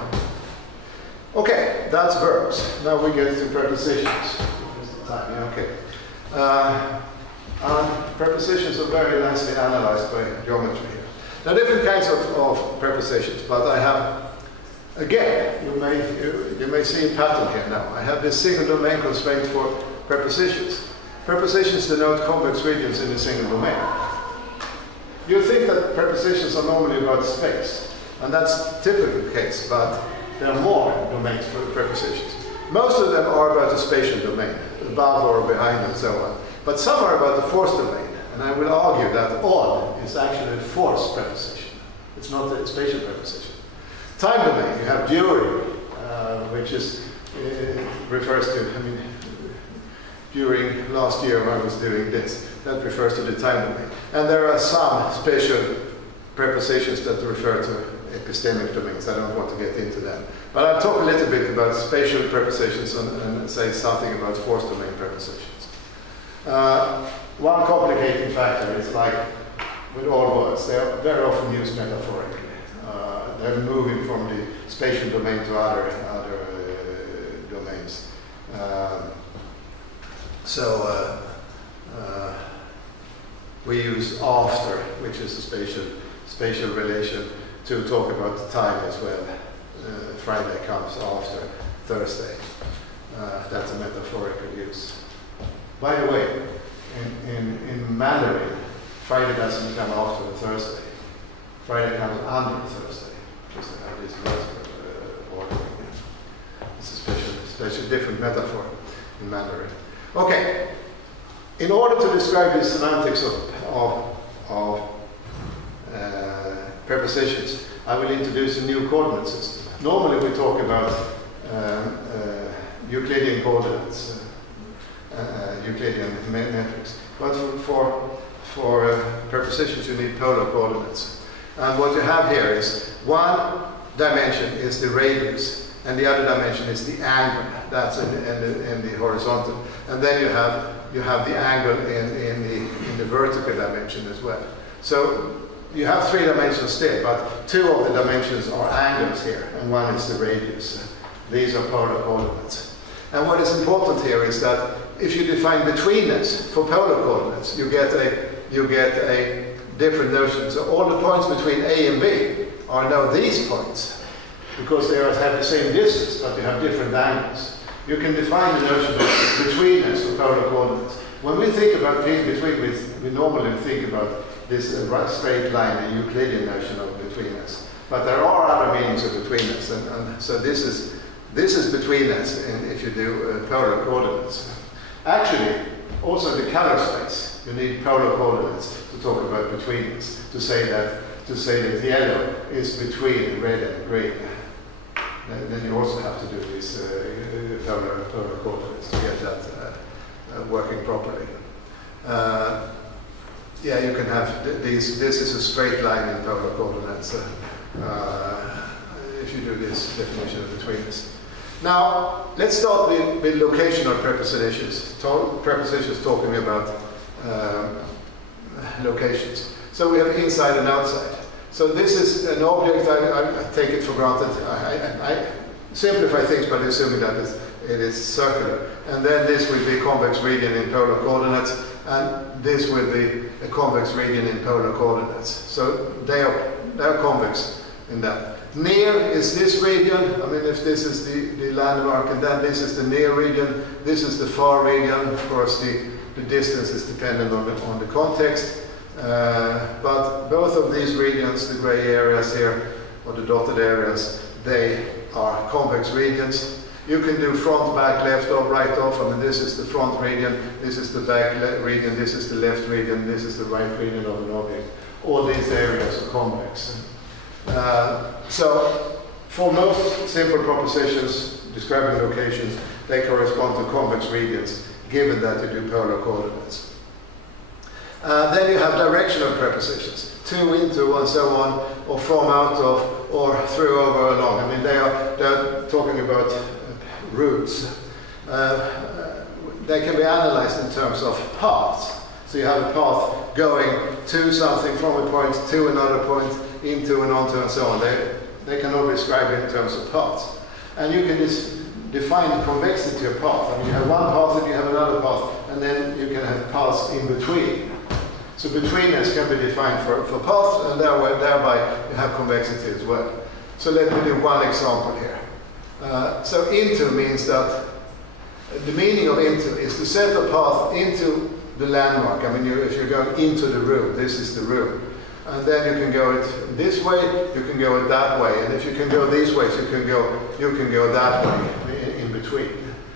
Okay, that's verbs. Now we get to prepositions. Okay. And prepositions are very nicely analyzed by geometry here. There are different kinds of prepositions, but I have, again, you may see a pattern here now. I have this single domain constraint for prepositions. Prepositions denote convex regions in a single domain. You think that prepositions are normally about space, and that's typically the case, but there are more domains for prepositions. Most of them are about the spatial domain, above or behind and so on. But some are about the force domain, and I will argue that on is actually a force preposition. It's not a spatial preposition. Time domain, you have during, which refers to, I mean, during last year I was doing this. That refers to the time domain. And there are some spatial prepositions that refer to epistemic domains. I don't want to get into that. But I'll talk a little bit about spatial prepositions and say something about force domain prepositions. One complicating factor is, like with all words, they are very often used metaphorically. They're moving from the spatial domain to other domains. We use after, which is a spatial relation, to talk about the time as well. Friday comes after Thursday. That's a metaphorical use. By the way, in Mandarin, Friday doesn't come after the Thursday. Friday comes under the Thursday. Just to have this order. It's a special different metaphor in Mandarin. Okay. In order to describe the semantics of prepositions, I will introduce a new coordinate system. Normally we talk about Euclidean coordinates, Euclidean metrics. But for prepositions you need polar coordinates. And what you have here is one dimension is the radius, and the other dimension is the angle. That's in the horizontal. And then you have the angle in the vertical dimension as well. So you have three dimensions still, but two of the dimensions are angles here, and one is the radius. These are polar coordinates. And what is important here is that if you define betweenness for polar coordinates, you get a different notion. So all the points between A and B are now these points, because they have the same distance, but they have different angles. You can define the notion of betweenness for polar coordinates. When we think about being between, we normally think about this straight line, the Euclidean notion of betweenness. But there are other meanings of betweenness, and so this is betweenness if you do polar coordinates. Actually, also the color space, you need polar coordinates to talk about betweenness, to say that yellow is between red and green. Then you also have to do these polar coordinates to get that working properly. Yeah, you can have these. This is a straight line in polar coordinates. If you do this definition of betweenness. Now, let's start with locational prepositions. Prepositions talking about locations. So we have inside and outside. So this is an object. I take it for granted. I simplify things by assuming that it is circular. And then this will be a convex region in polar coordinates, and this will be a convex region in polar coordinates. So they are convex in that. Near is this region. I mean, if this is the landmark, and then this is the near region, this is the far region. Of course, the distance is dependent on the context. But both of these regions, the gray areas here, or the dotted areas, they are convex regions. You can do front, back, left, or right off. I mean, this is the front region, this is the back region, this is the left region, this is the right region of an object. All these areas are convex. So, for most simple propositions describing locations, they correspond to convex regions, given that you do polar coordinates. Then you have directional prepositions, to, into, and so on, or from, out of, or through, over, along. I mean, they're talking about routes. They can be analyzed in terms of paths. So you have a path going to something, from a point to another point, into and onto, and so on. They can all be described in terms of paths. And you can define the convexity of path. I mean, you have one path and you have another path, and then you can have paths in between. So betweenness can be defined for paths, and thereby you have convexity as well. So let me do one example here. So into means that the meaning of into is to set a path into the landmark. I mean, if you're going into the room, this is the room. And then you can go it this way, you can go it that way. And if you can go these ways, you can go that way in between.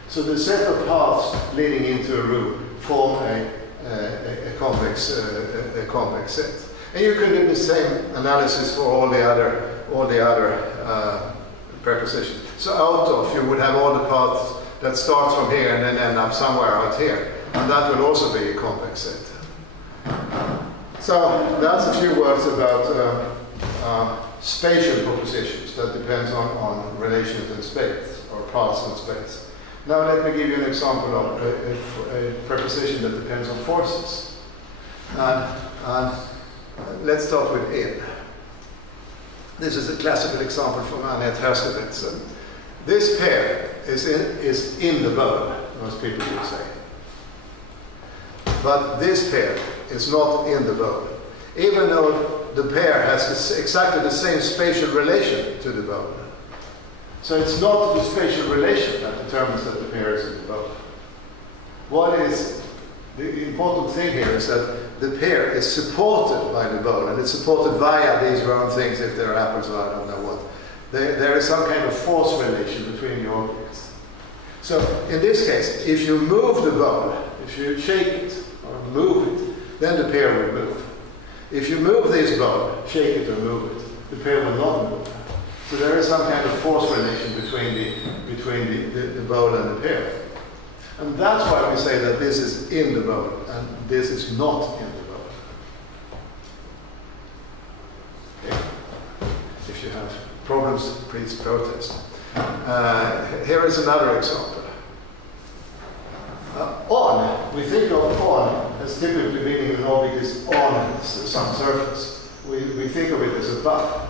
So the set of paths leading into a room form a convex set. And you can do the same analysis for all the other prepositions. So out of, you would have all the paths that starts from here and then end up somewhere out here. And that will also be a convex set. So that's a few words about spatial propositions that depends on relations in space, or paths in space. Now let me give you an example of a preposition that depends on forces. And let's start with in. This is a classical example from Annette Herskovits. This pair is in the bow, most people would say. But this pair is not in the bow, even though the pair has exactly the same spatial relation to the bow. So it's not the spatial relation that determines that the pair is in the bow. What is the important thing here is that the pair is supported by the bow, and it's supported via these round things if they're apples or I don't know what. There is some kind of force relation between the objects. So in this case, if you move the bow, if you shake it or move it, then the pair will move. If you move this bow, shake it or move it, the pair will not move. So there is some kind of force relation between the bow and the pair. And that's why we say that this is in the bow and this is not in the bow. Okay. If you have problems, please protest. Here is another example. On, we think of on as typically meaning an object is on some surface. We think of it as above,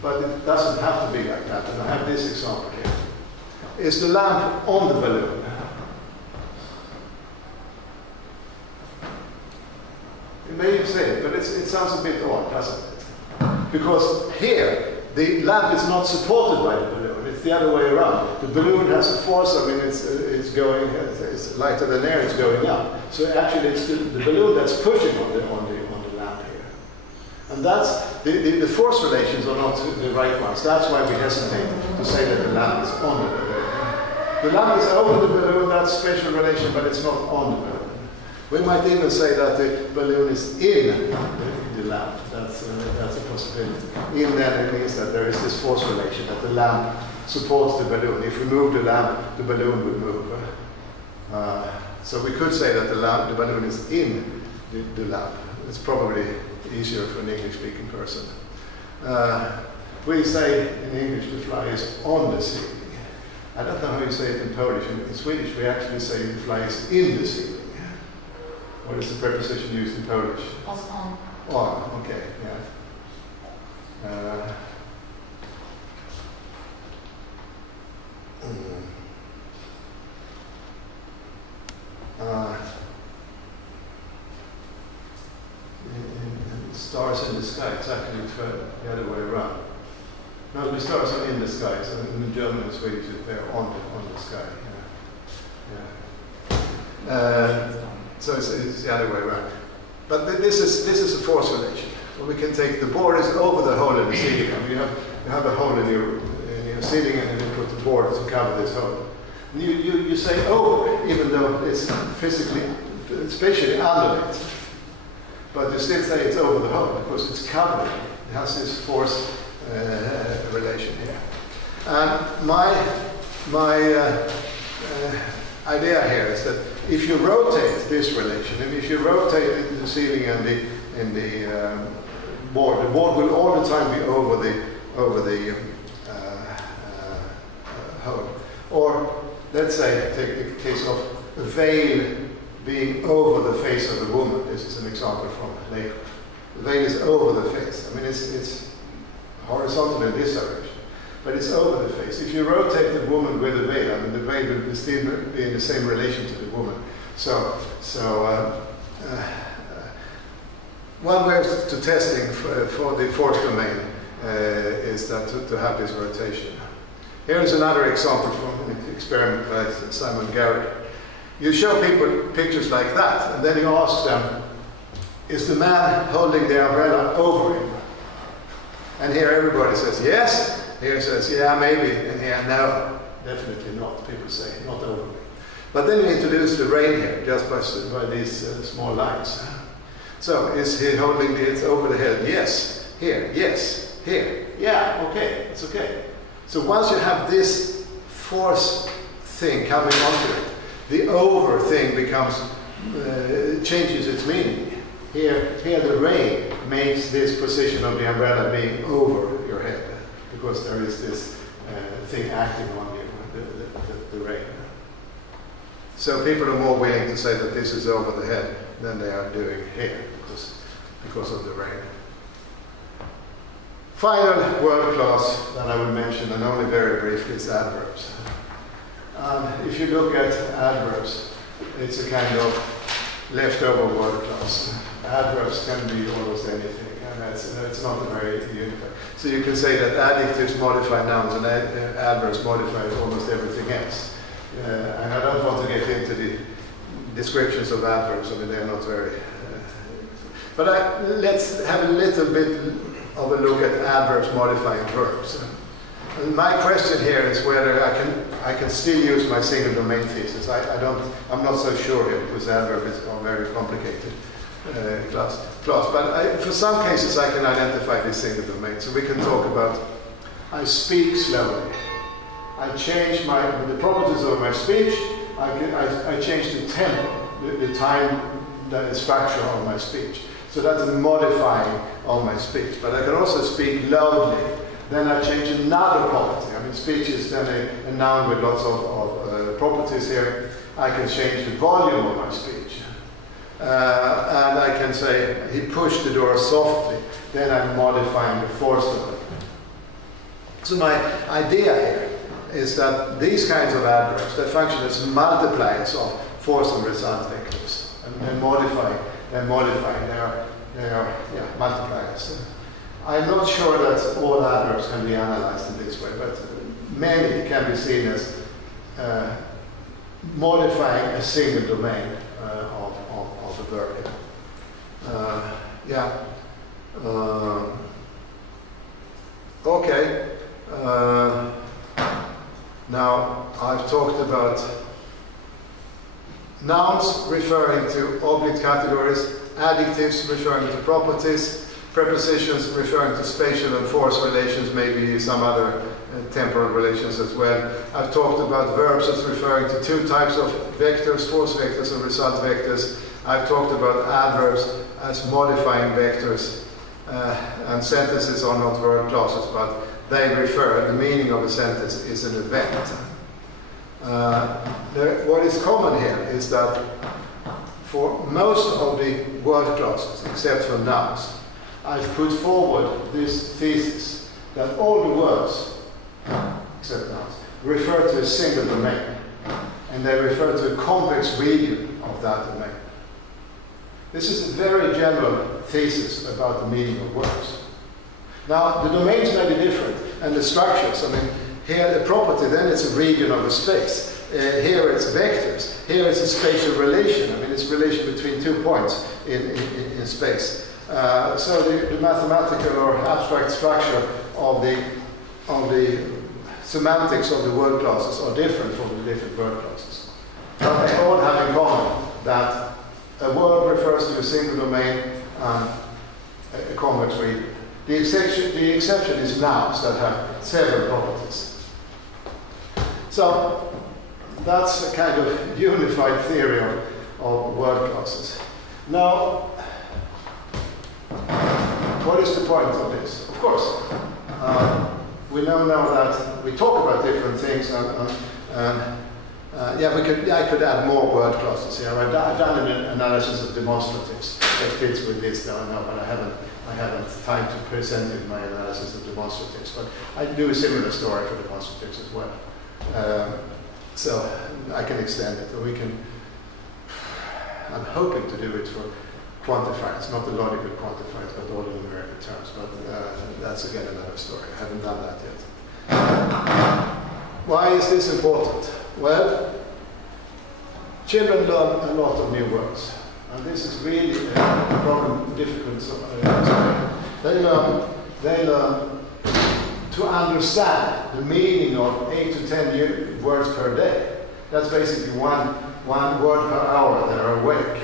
but it doesn't have to be like that. And I have this example here. Is the lamp on the balloon? You may say it, but it sounds a bit odd, doesn't it? Because here, the lamp is not supported by the balloon. It's the other way around. The balloon has a force. I mean, it's lighter than air. It's going up. So actually, it's the balloon that's pushing on the lamp here. And And that's, the force relations are not the right ones. That's why we hesitate to say that the lamp is on the balloon. The lamp is over the balloon, that's spatial relation, but it's not on the balloon. We might even say that the balloon is in the lamp. That's a possibility. In then it means that there is this force relation, that the lamp supports the balloon. If we move the lamp, the balloon would move. So we could say that the balloon is in the lamp. It's probably easier for an English-speaking person. We say in English the fly is on the ceiling. I don't know how you say it in Polish. In Swedish we actually say the fly is in the ceiling. What is the preposition used in Polish? On. On, okay, yeah. Stars in the sky, it's actually the other way around. No, the stars are in the sky, so in German and Swedish they're on the sky. Yeah. So it's the other way around. But this is a force relation. So we can take the board is over the hole in the ceiling. I mean, you have a hole in your ceiling and then you put the board to cover this hole. You say over, even though it's physically, spatially under it. But you still say it's over the hole because it's covered. It has this force relation here. And my idea here is that if you rotate this relation, and if you rotate the ceiling and the board will all the time be over the hole. Or let's say, take the case of a veil being over the face of the woman. This is an example from later. The veil is over the face. I mean, it's horizontal in this direction, but it's over the face. If you rotate the woman with the veil, I mean, the veil will still be in the same relation to the woman. So one way to testing for the fourth domain is that to have this rotation. Here is another example from an experiment by Simon Garrett. You show people pictures like that, and then you ask them, is the man holding the umbrella over him? And here everybody says yes. Here says, yeah, maybe. And here, no, definitely not. People say, not over me. But then you introduce the rain here, just by these small lines. So, is he holding it over the head? Yes. Here. Yes. Here. Yeah, okay. It's okay. So once you have this force thing coming onto it, the over thing becomes, changes its meaning. Here the rain makes this position of the umbrella being over your head, because there is this thing acting on you, the rain. So people are more willing to say that this is over the head than they are doing here, because of the rain. Final word class that I will mention, and only very briefly, is adverbs. If you look at adverbs, it's a kind of leftover word class. Adverbs can be almost anything, and it's not a very unified. So you can say that adjectives modify nouns and adverbs modify almost everything else. And I don't want to get into the descriptions of adverbs. I mean, they're not very... But let's have a little bit of a look at adverbs modifying verbs. And my question here is whether I can still use my single domain thesis. I'm not so sure here, because adverb is a very complicated class. But for some cases I can identify this single domain. So we can talk about, I speak slowly. I change the properties of my speech. I change the tempo, the time, the structure of my speech. So that's a modifying of my speech. But I can also speak loudly. Then I change another property. I mean, speech is then a noun with lots of properties here. I can change the volume of my speech. And I can say, he pushed the door softly. Then I'm modifying the force of it. So my idea here is that these kinds of adverbs, they function as multipliers of force and result vectors. And modifying, they are multipliers. I'm not sure that all adverbs can be analyzed in this way, but many can be seen as modifying a single domain of a verb. Okay. Now, I've talked about nouns referring to object categories, adjectives referring to properties, prepositions referring to spatial and force relations, maybe some other temporal relations as well. I've talked about verbs as referring to two types of vectors, force vectors and result vectors. I've talked about adverbs as modifying vectors. And sentences are not verb clauses, but they refer, the meaning of a sentence is an event. What is common here is that for most of the word classes, except for nouns, I've put forward this thesis that all the words, except nouns, refer to a single domain, and they refer to a convex region of that domain. This is a very general thesis about the meaning of words. Now, the domains may be different, and the structures, I mean, here the property, then it's a region of a space. Here it's vectors. Here it's a spatial relation. I mean, it's a relation between 2 points in space. So the mathematical or abstract structure of the semantics of the word classes are different from the different word classes. But they all have in common that a word refers to a single domain and a convex region. The exception is nouns that have several properties. So that's a kind of unified theory of word classes. Now, what is the point of this? Of course, we know now that we talk about different things, yeah, I could add more word classes here. I've done an analysis of demonstratives that fits with this, though, no, but I haven't time to present you my analysis of demonstratives. But I do a similar story for demonstratives as well. So I can extend it, or we can. I'm hoping to do it for quantifiers, not the logical quantifiers, but all the numerical terms. But that's again another story. I haven't done that yet. Why is this important? Well, children learn a lot of new words, and this is really a problem, difficult to explain. They learn to understand the meaning of 8 to 10 words per day. That's basically one word per hour that are awake.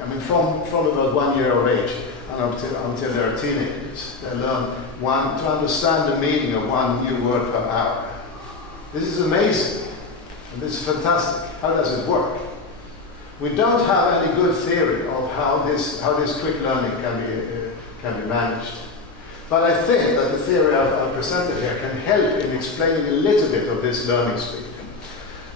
I mean, from about 1 year of age and until they're teenagers, they learn to understand the meaning of one new word per hour. This is amazing, and this is fantastic. How does it work? We don't have any good theory of how this quick learning can be managed. But I think that the theory I've presented here can help in explaining a little bit of this learning speed.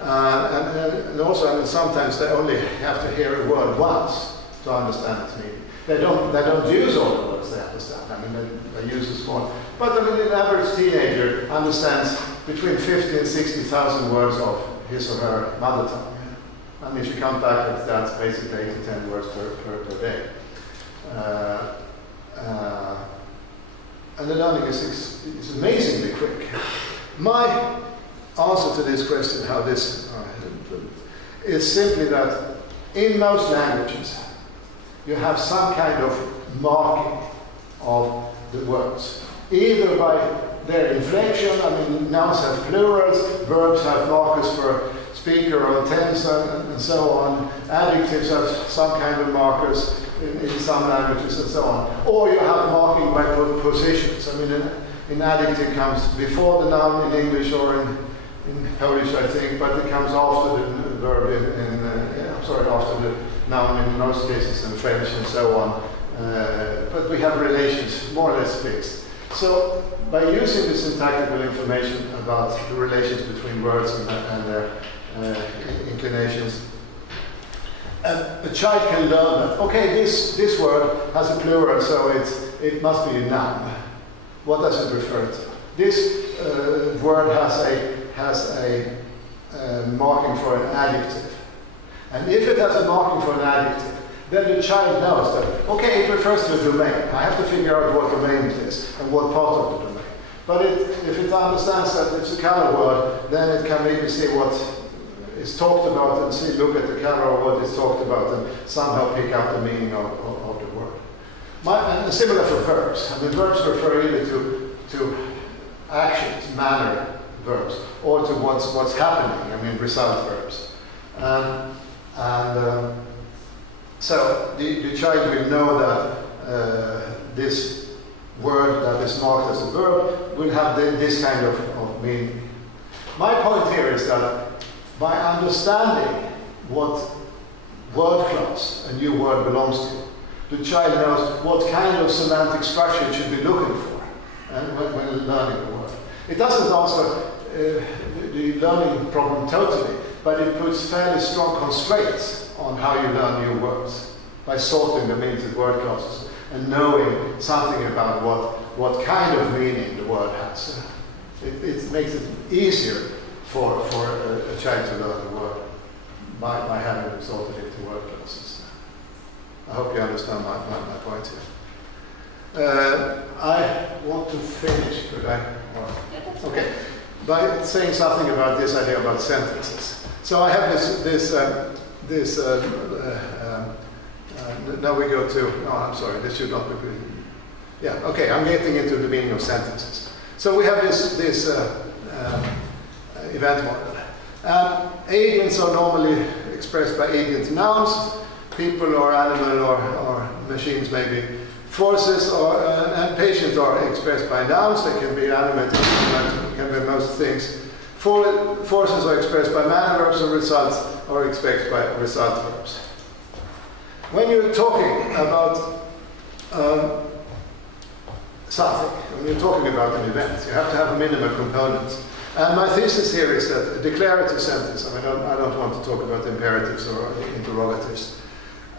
And also, I mean, sometimes they only have to hear a word once to understand its meaning. They don't use all the words they understand. I mean, they use a small. But I mean, an average teenager understands between 50 and 60,000 words of his or her mother tongue. And if you count back, that's basically 8 to 10 words per day. And the learning is amazingly quick. My answer to this question, how this is simply that in most languages, you have some kind of marking of the words, either by their inflection. I mean, nouns have plurals, verbs have markers for speaker or tense, and so on. Adjectives have some kind of markers in some languages, and so on. Or you have marking by positions. I mean, an adjective comes before the noun in English or in Polish, I think, but it comes after the verb after the noun in most cases in French and so on. But we have relations more or less fixed. So by using the syntactical information about the relations between words and their inclinations, a child can learn that, okay, this word has a plural, so it must be a noun. What does it refer to? This word has a marking for an adjective. And if it has a marking for an adjective, then the child knows that, okay, it refers to a domain. I have to figure out what domain it is and what part of the domain. But if it understands that it's a color word, then it can maybe see what is talked about and look at the color of what is talked about and somehow pick up the meaning of the word. And similar for verbs. I mean, verbs refer either to actions, manner verbs, or to what's happening. I mean, result verbs. So the child will know that this word that is marked as a verb will have this kind of meaning. My point here is that by understanding what word class a new word belongs to, the child knows what kind of semantic structure it should be looking for when learning the word. It doesn't answer the learning problem totally, but it puts fairly strong constraints on how you learn new words by sorting them into word classes and knowing something about what kind of meaning the word has. It makes it easier for a child to learn the word by having them sorted into word classes. I hope you understand my point here. I want to finish, could I? Okay. By saying something about this idea about sentences. So I have now we go to, I'm sorry, this should not be good. Yeah, okay, I'm getting into the meaning of sentences. So we have this event model. Agents are normally expressed by agent nouns. People or animal or machines maybe. Forces and patients are expressed by nouns. They can be animated, can be most things. Forces are expressed by manner verbs, and results are expressed by result verbs. When you're talking about something, when you're talking about an event, you have to have a minimum component. And my thesis here is that a declarative sentence, I don't want to talk about imperatives or interrogatives,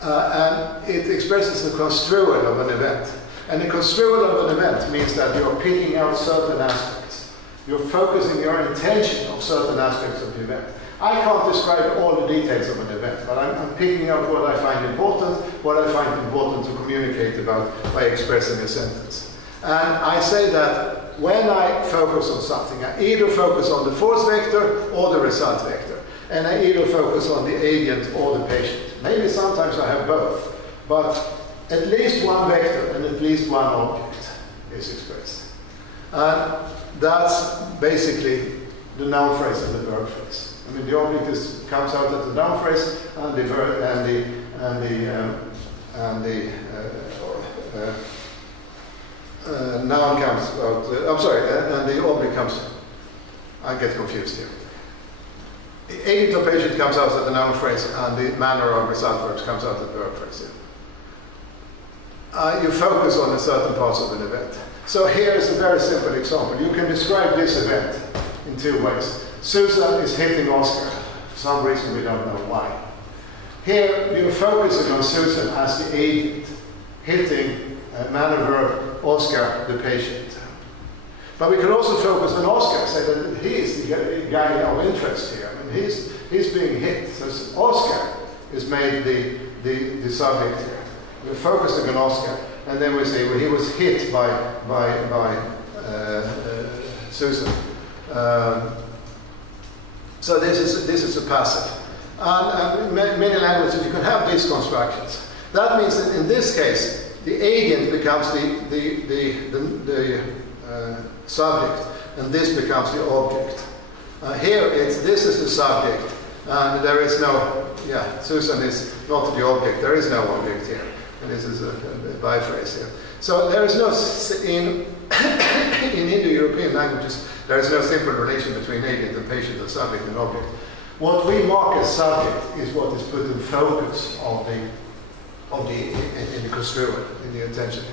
and it expresses the construal of an event. And the construal of an event means that you're picking out certain aspects. You're focusing your intention on certain aspects of the event. I can't describe all the details of an event, but I'm picking out what I find important to communicate about by expressing a sentence. And I say that when I focus on something, I either focus on the force vector or the result vector. And I either focus on the agent or the patient. Maybe sometimes I have both, but at least one vector and at least one object is expressed. And that's basically the noun phrase and the verb phrase. I mean, the object comes out at the noun phrase, and the verb noun comes out. And the object comes. I get confused here. The agent or patient comes out at the noun phrase, and the manner or result verbs comes out at the verb phrase. You focus on a certain parts of an event. So here is a very simple example. You can describe this event in two ways. Susan is hitting Oscar. For some reason we don't know why. Here you're focusing on Susan as the agent, hitting manner verb Oscar, the patient. But we can also focus on Oscar, say that he is the guy of interest here. I mean, he's being hit. So Oscar is made the subject here. We're focusing on Oscar, and then we say, well, he was hit by Susan. So this is a passive. And many languages you can have these constructions. That means that in this case, the agent becomes the subject, and this becomes the object. Here, this is the subject, and there is no, Susan is not the object. There is no object here, and this is a biphrase here. So there is no, in Indo-European languages, there is no simple relation between agent and patient and subject and object. What we mark as subject is what is put in focus in the construal, in the attention.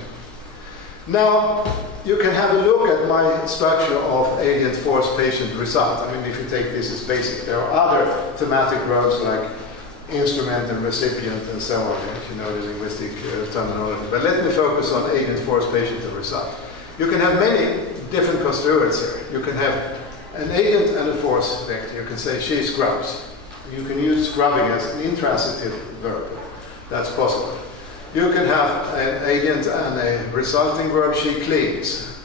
Now, you can have a look at my structure of agent, force, patient, result. I mean, if you take this as basic, there are other thematic verbs like instrument and recipient and so on, if you know the linguistic terminology. But let me focus on agent, force, patient, and result. You can have many different construals here. You can have an agent and a force vector. You can say she scrubs. You can use scrubbing as an intransitive verb. That's possible. You can have an agent and a resulting verb, she cleans.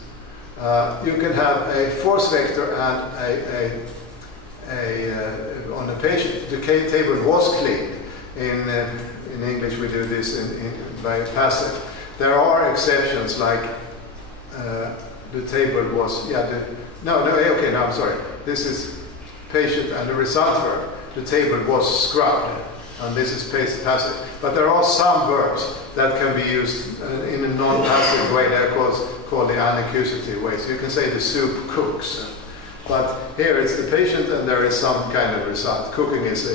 You can have a force vector and on a patient. The table was cleaned. In English we do this by passive. There are exceptions, like the table was, okay, no, I'm sorry. This is patient and the result verb. The table was scrubbed, and this is passive. But there are some verbs that can be used in a non-passive way. They're called the unaccusative way. So you can say the soup cooks. But here it's the patient and there is some kind of result. Cooking is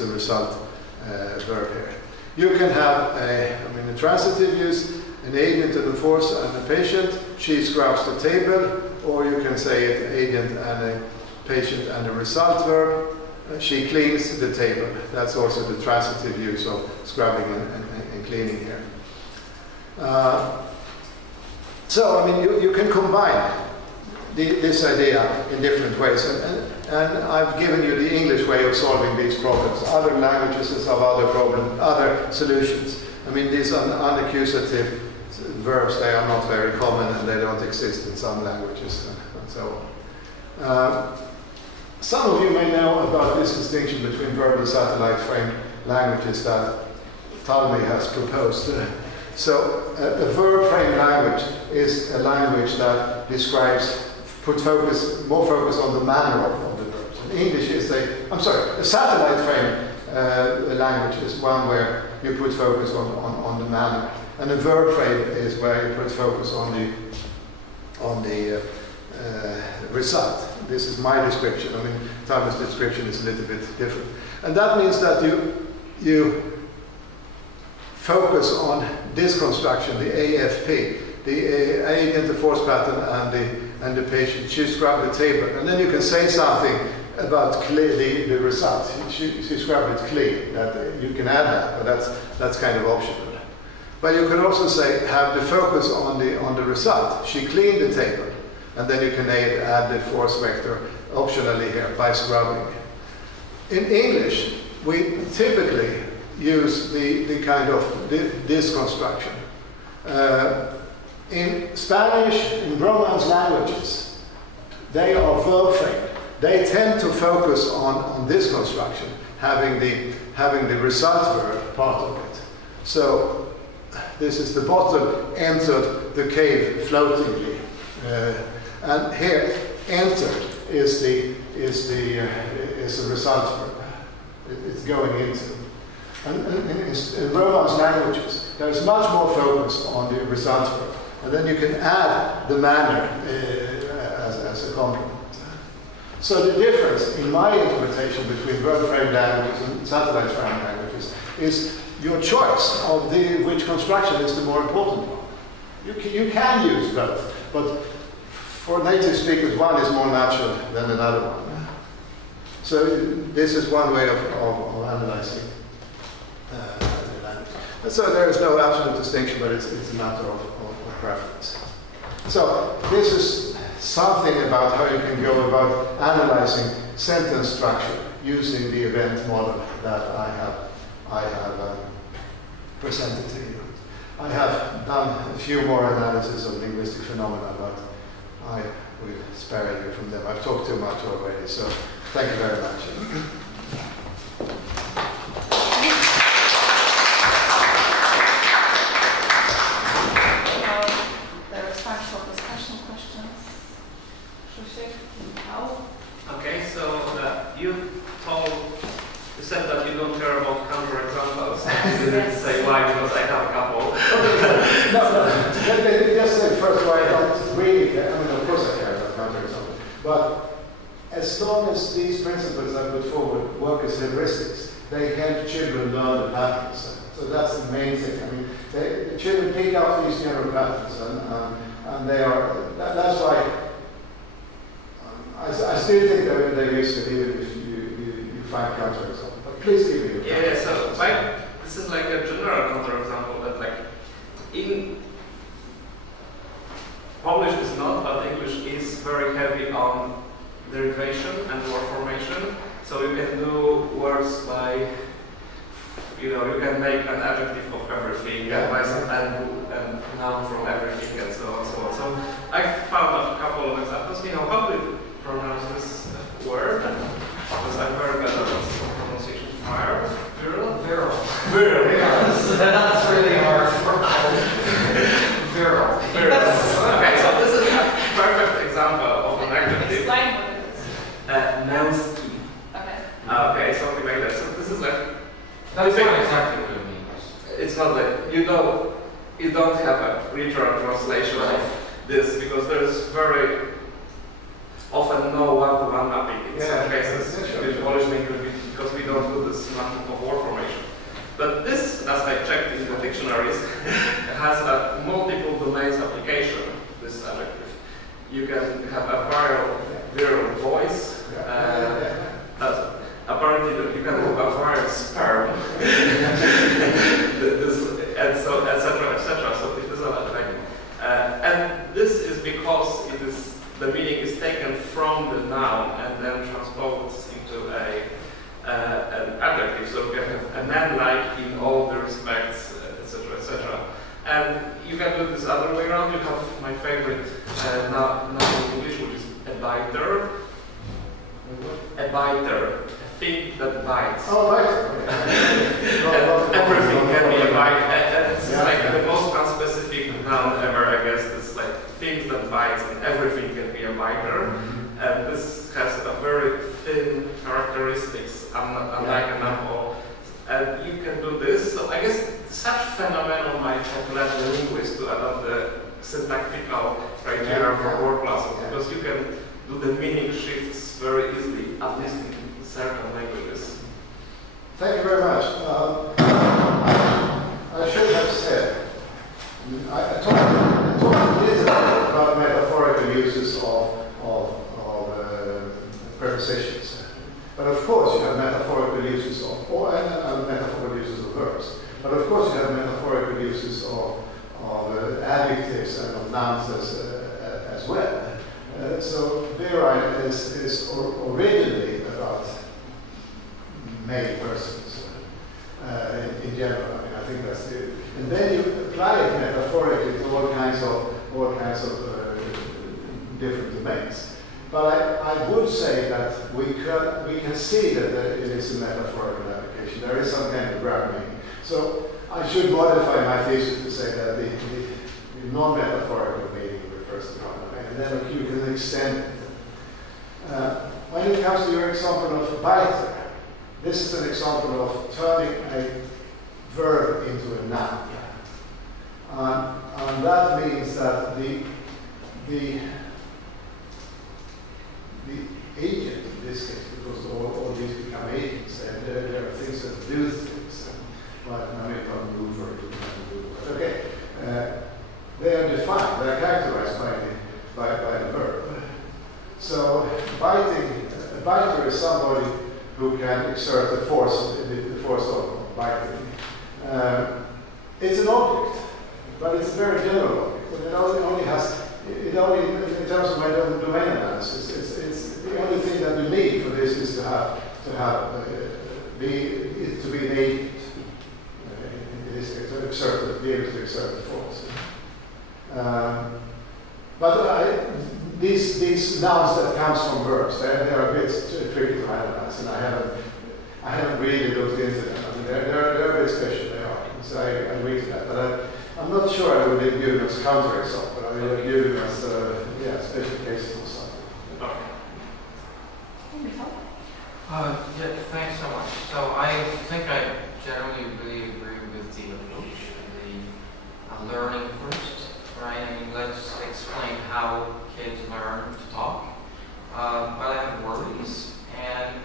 a result verb here. You can have a transitive use, an agent and a force and a patient. She scrubs the table, or you can say it agent and a patient and a result verb. She cleans the table. That's also the transitive use of scrubbing and cleaning here. You can combine this idea in different ways. And I've given you the English way of solving these problems. Other languages have other solutions. These are unaccusative verbs. They are not very common and they don't exist in some languages and so on. Some of you may know about this distinction between verbal and satellite frame languages that Talmi has proposed. So a verb frame language is a language that puts more focus on the manner of the verbs. And English is a satellite frame language is one where you put focus on the manner. And a verb frame is where you put focus on the result. This is my description. Talmi's description is a little bit different. And that means that you focus on this construction, the AFP, the agent, the force pattern, and the patient. She scrubbed the table. And then you can say something about the result. She scrubbed it clean. That you can add that, but that's kind of optional. But you can also say, have the focus on the result. She cleaned the table. And then you can add the force vector optionally here by scrubbing. In English, we typically use the kind of this construction. In Spanish, in Romance languages, they are verb framed. They tend to focus on this construction, having the result verb part of it. So this is the bottle entered the cave floatingly. And here, entered is the result verb. It's going into. And in Romance languages, there is much more focus on the result verb. And then you can add the manner as a complement. So the difference in my interpretation between verb frame languages and satellite frame languages is your choice of which construction is the more important one. You can use both, but for native speakers, one is more natural than another one. So this is one way of analyzing the language. And so there is no absolute distinction, but it's a matter of preference. So this is something about how you can go about analyzing sentence structure using the event model that I have presented to you. I have done a few more analyses of linguistic phenomena, but I will spare you from them. I've talked too much already, so thank you very much. There is time for discussion questions. Okay, so you said that you don't care about counterexamples. You didn't say why, because I have a couple. No. Let me just say first why I don't really care. Of course I care about counterexamples. But as long as these principles I put forward work as heuristics, they help children learn the patterns. So that's the main thing. The children pick up these general patterns, and they are. That's why I still think they're useful, even if you find counterexamples. But please give me your Yeah. So this is like a general counterexample that, like, in Polish is not, but English is very heavy on derivation and word formation. So you can do words by, you can make an adjective of everything, and noun from everything, and so on, so on. So I found a couple of examples. How do you pronounce this word? Because I'm very bad at pronunciation. Viral. That's really hard for have a literal translation of this because there is very often no one-to-one mapping in some cases with Polish language because we don't do this semantic of word formation. But this, as I checked in the dictionaries, has a multiple domains application, this adjective. You can have a virile voice, apparently you can have a virile sperm, and so etc. etc. So it is like, and this is because it is the meaning is taken from the noun and then transposed into an adjective. So you can have a man-like in all the respects, etc. etc. And you can do this other way around. You have my favorite noun in English, which is a biter. A biter. Thing that bites. Oh, right. And everything can be a bite. And it's like the most unspecific noun ever, I guess. It's like things that bites and everything can be a biter. And this has a very thin characteristics, unlike an apple. And you can do this. So I guess such phenomenon might have led the linguist to adopt the syntactical criteria for word classes because you can do the meaning shifts very easily, at least in certain languages. Thank you very much. I should have said, I talked a little about metaphorical uses of prepositions. But of course you have metaphorical uses of, metaphorical uses of verbs. But of course you have metaphorical uses of adjectives and of nouns as well. So virile is originally about male persons in general. I mean, I think that's the. And then you apply it metaphorically to all kinds of different domains. But I would say that we can see that it is a metaphorical application. There is some kind of grab meaning. So I should modify my thesis to say that the non-metaphorical meaning refers to common domain, and then you can extend it. When it comes to your example of biter, this is an example of turning a verb into a noun. And that means that the agent in this case, because all these become agents, and there are things that do things, like American mover, okay, they are defined, they are characterized by the verb. So a biter is somebody who can exert the force of biting. It's an object, but it's a very general object. And it only has, in terms of my domain analysis, it's the only thing that we need for this is to be an agent. Be able to exert the force. But these nouns that comes from verbs, they're a bit tricky to analyze, and I haven't really looked into them. I mean, they're very special. They are. So I agree to that. But I'm not sure I would give them as counterexample. I would give them as special cases or something. Yeah, thanks so much. So I think I generally really agree with the approach, the learning first, right? I mean, let's explain how kids learn to talk. But I have worries, and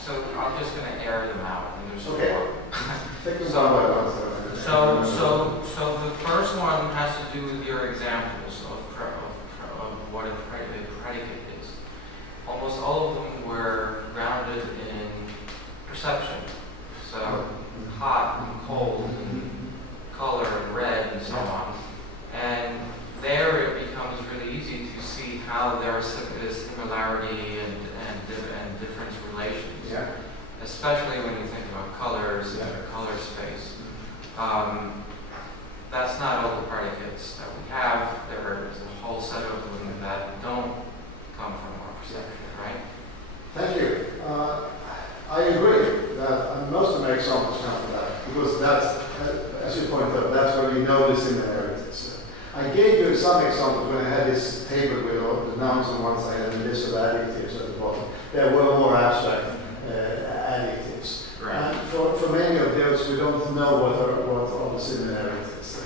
so I'm just going to air them out. And there's okay. So the first one has to do with your examples of what a predicate is. Almost all of them were grounded in perception. So hot and cold and color and red and so on. And there it becomes really easy to see how there is similarity and difference relations. Yeah. Especially when you think about colors and color space. That's not all the predicates that we have. There is a whole set of them that don't come from our perception, right? Thank you. I agree that most of my examples come from that, because that's, as you point out, that's where we know the similarities. I gave you some examples when I had this table with all the nouns on one side and a list of adjectives at the bottom. There were more abstract adjectives. Right. And for many of those, we don't know what are the similarities.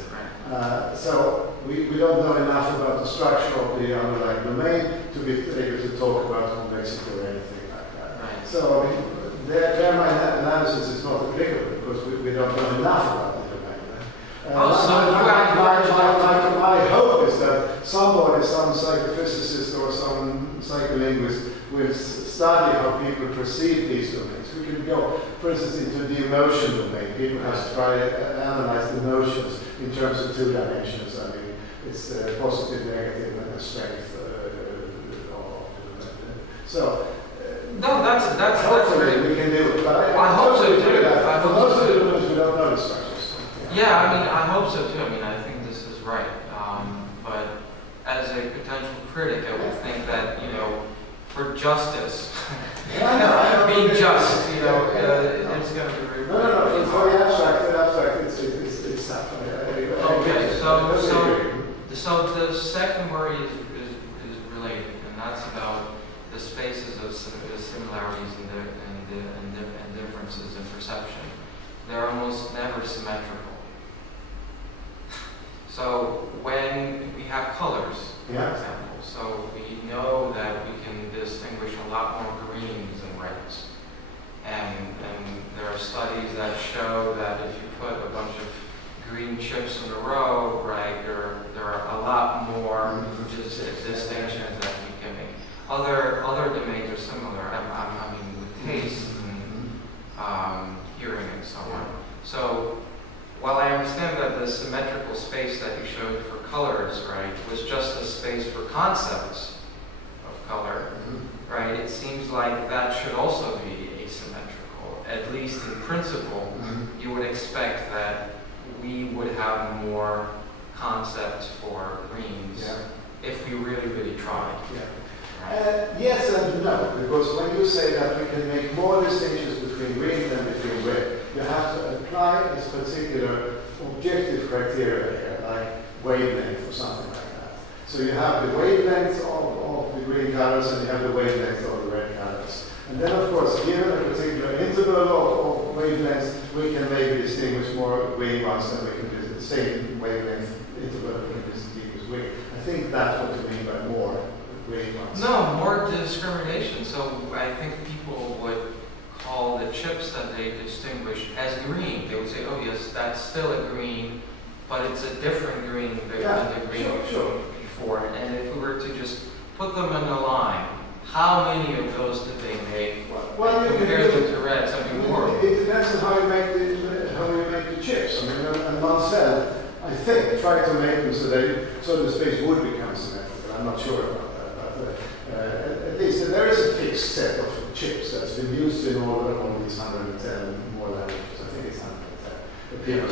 Right. So we don't know enough about the structure of the underlying domain to be able to talk about convexity or anything like that. Right. So I mean, there my analysis is not applicable because we don't know enough about the domain. My hope is that somebody, some psychophysicist or some psycholinguist will study how people perceive these domains. We can go, for instance, into the emotion domain. People have tried to analyze the emotions in terms of 2 dimensions. I mean, it's positive, negative, and strength. So, no, that's hopefully we can do it. But I hope so too. For most of the domains, we don't know the structures. Yeah, I mean, I hope so too. I mean, I think this is right. But as a potential critic, I would think that, you know, for justice, being just, you know, it's going to be really No, it's very abstract. It's tough. Okay, so the second word is related, and that's about the spaces of the similarities and differences in perception. They're almost never symmetrical. So when we have colors, for example, so we know that we can distinguish a lot more greens and reds. And there are studies that show that if you put a bunch of green chips in a row, right, there are a lot more distinctions that we can make. Other domains are similar. I mean, with taste and hearing and so on. So while I understand that the symmetrical space that you showed for colors, right, was just a space for concepts of color, right, it seems like that should also be asymmetrical. At least in principle, you would expect that we would have more concepts for greens if we really, really tried. Yes and no, because when you say that we can make more distinctions between green than between red, you have to apply this particular objective criteria here, like wavelength or something like that. So you have the wavelength of the green colors and you have the wavelength of the red colors. And then, of course, given a particular interval of wavelengths, we can maybe distinguish more green ones than we can do the same wavelength interval we can distinguish green. I think that's what you mean by more green ones. No, more discrimination. So I think people would call the chips that they distinguish as green. They would say, oh yes, that's still a green, but it's a different green than the green we showed before. And if we were to just put them in a line, how many of those did they make? Well, compare them to reds, I mean, more. It depends on how you make the chips. I mean, and Mansell, I think, tried to make them so the space would become symmetrical. I'm not sure about that, but at least there is a fixed set of chips that's been used in all these 110 more languages. I think it's 110 that people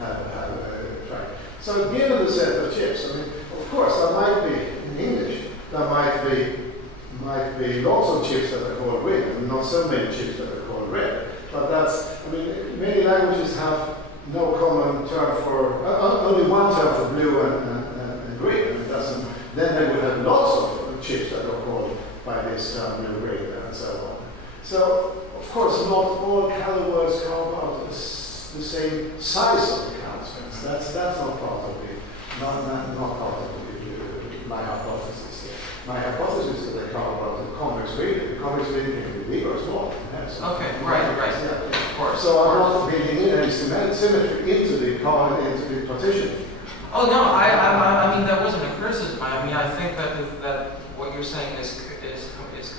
have tried. So given the set of chips, I mean, of course, there might be in English, there might be lots of chips that are called green, and not so many chips that are called red. But that's, I mean, many languages have no common term for, only one term for blue and green. And it doesn't, then they would have lots of chips that are called by this term, blue, green, and so on. So, of course, not all color words come out the same size of the consonants. That's not part of it, not part of my hypothesis here. My hypothesis is that they come about the convex reading. The convex reading can be big or small. Okay, right, yeah, of course. So I'm not building in any symmetry into the partition. Oh no, I mean that wasn't a criticism. I mean I think that what you're saying is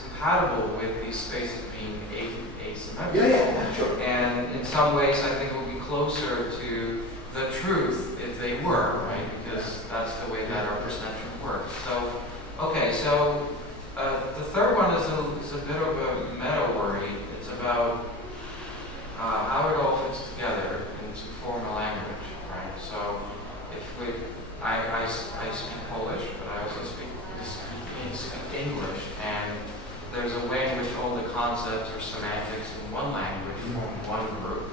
compatible with these spaces being asymmetrical. Yeah, sure. And in some ways, I think it would be closer to the truth if they were, right? Because that's the way that our perception works. So, okay, so the third one is a bit of a meta worry. It's about how it all fits together into form a language, right? So, I speak Polish, but I also speak English, and there's a way in which all the concepts or semantics in one language form one group,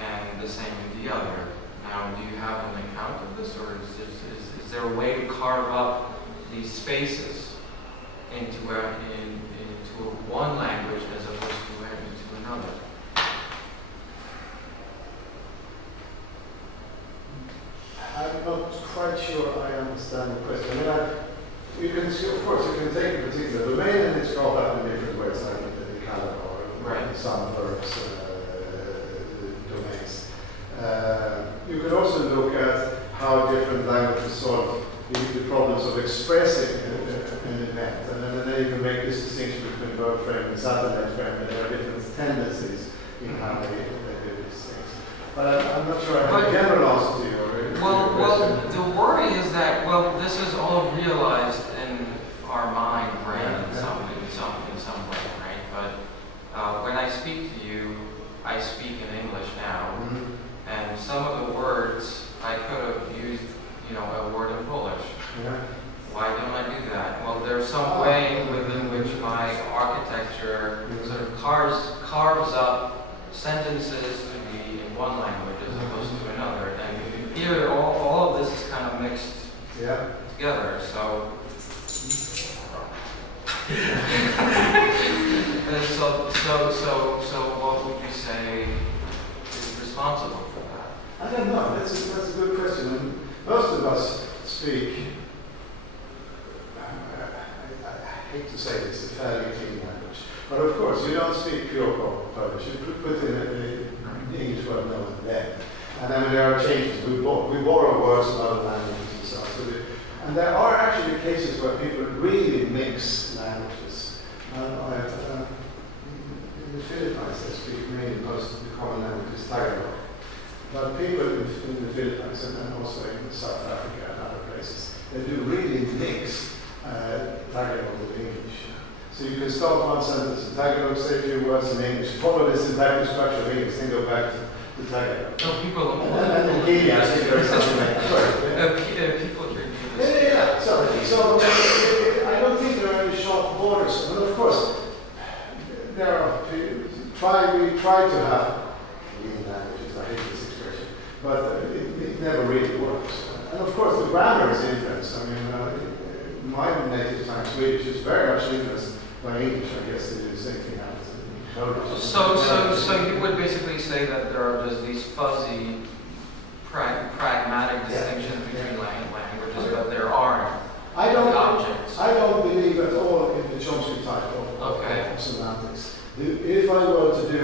and the same in the other. Now, do you have an account of this, or is there a way to carve up these spaces into one language as opposed to another? quite sure I understand the question. I mean, you can, of course, you can take a particular domain and it's called up in different ways, like in the calendar or some verbs domains. You can also look at how different languages solve the problems of expressing an event, and then you can make this distinction between verb frame and satellite frame, and there are different tendencies in how they do these things. But I'm not sure I have a general answer to you. Well, the worry is that, this is all realized in our mind, brain, in some way, right? But when I speak to you, I speak in English now, and some of the words I could have used, a word in Polish. Yeah. Why don't I do that? Well, there's some way within which my architecture sort of carves up sentences to be in one language as opposed to another. And here, all of this is kind of mixed together. So, so what would you say is responsible for that? I don't know. That's a good question. And most of us speak. I hate to say this, a fairly clean language. But of course, you don't speak pure Polish. You put in the English word now and then. And then there are changes. We borrow words from other languages and so on. And there are actually cases where people really mix languages. In the Philippines, they speak mainly most of the common language is Tagalog. But people in the Philippines and also in South Africa and other places, they do really mix Tagalog with English. So you can start one sentence in Tagalog, say a few words in English, follow the syntactic structure of English, then go back to Tagalog. No, people. And in Kenya, I think there's something like that. People here do this. Yeah. So I don't think there are any sharp borders. But of course, there are. We try to have clean languages. I hate this expression, but it never really works. And of course, the grammar is influenced. I mean, my native tongue Swedish is very much influenced by English. I guess they do the same thing happens in Polish. So you would basically say that there are just these fuzzy, pragmatic distinctions between languages, but there aren't objects. I don't believe at all in the Chomsky type of semantics. If I were to do,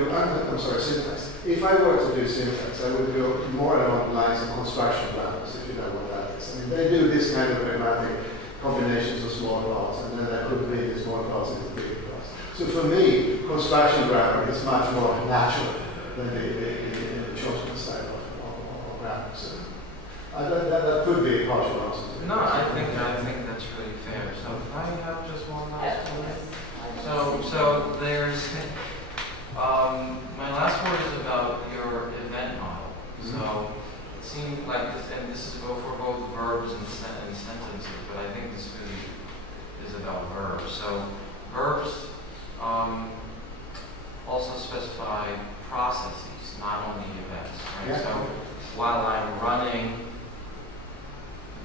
syntax. If I were to do syntax, I would go more along the lines of construction grammars, if you know what that is. I mean, they do this kind of pragmatic combinations of small parts, and then they put big small parts into bigger parts. So for me, construction grammar is much more natural than the Chomsky style of grammar. So that could be a partial answer. No, I think that's really fair. So if I have just one last one. So there's my last word is about your event model. So it seemed like this, and this is for both verbs and sentences, but I think this really is about verbs. So verbs also specify processes, not only events. Right? Yeah. So while I'm running,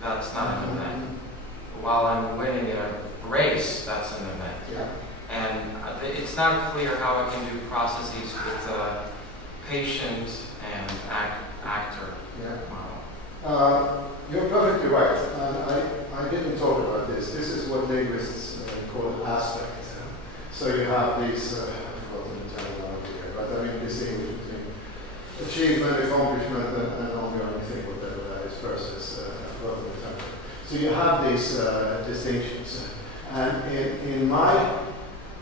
that's not an event. While I'm winning in a race, that's an event. Yeah. And it's not clear how I can do processes with patient and actor model. You're perfectly right. And I didn't talk about this. This is what linguists call aspect. So you have these, I've forgotten the terminology here, but I mean distinguish between achievement, accomplishment, and ongoing thing, whatever that is, versus I've forgotten the term. So you have these distinctions. And in my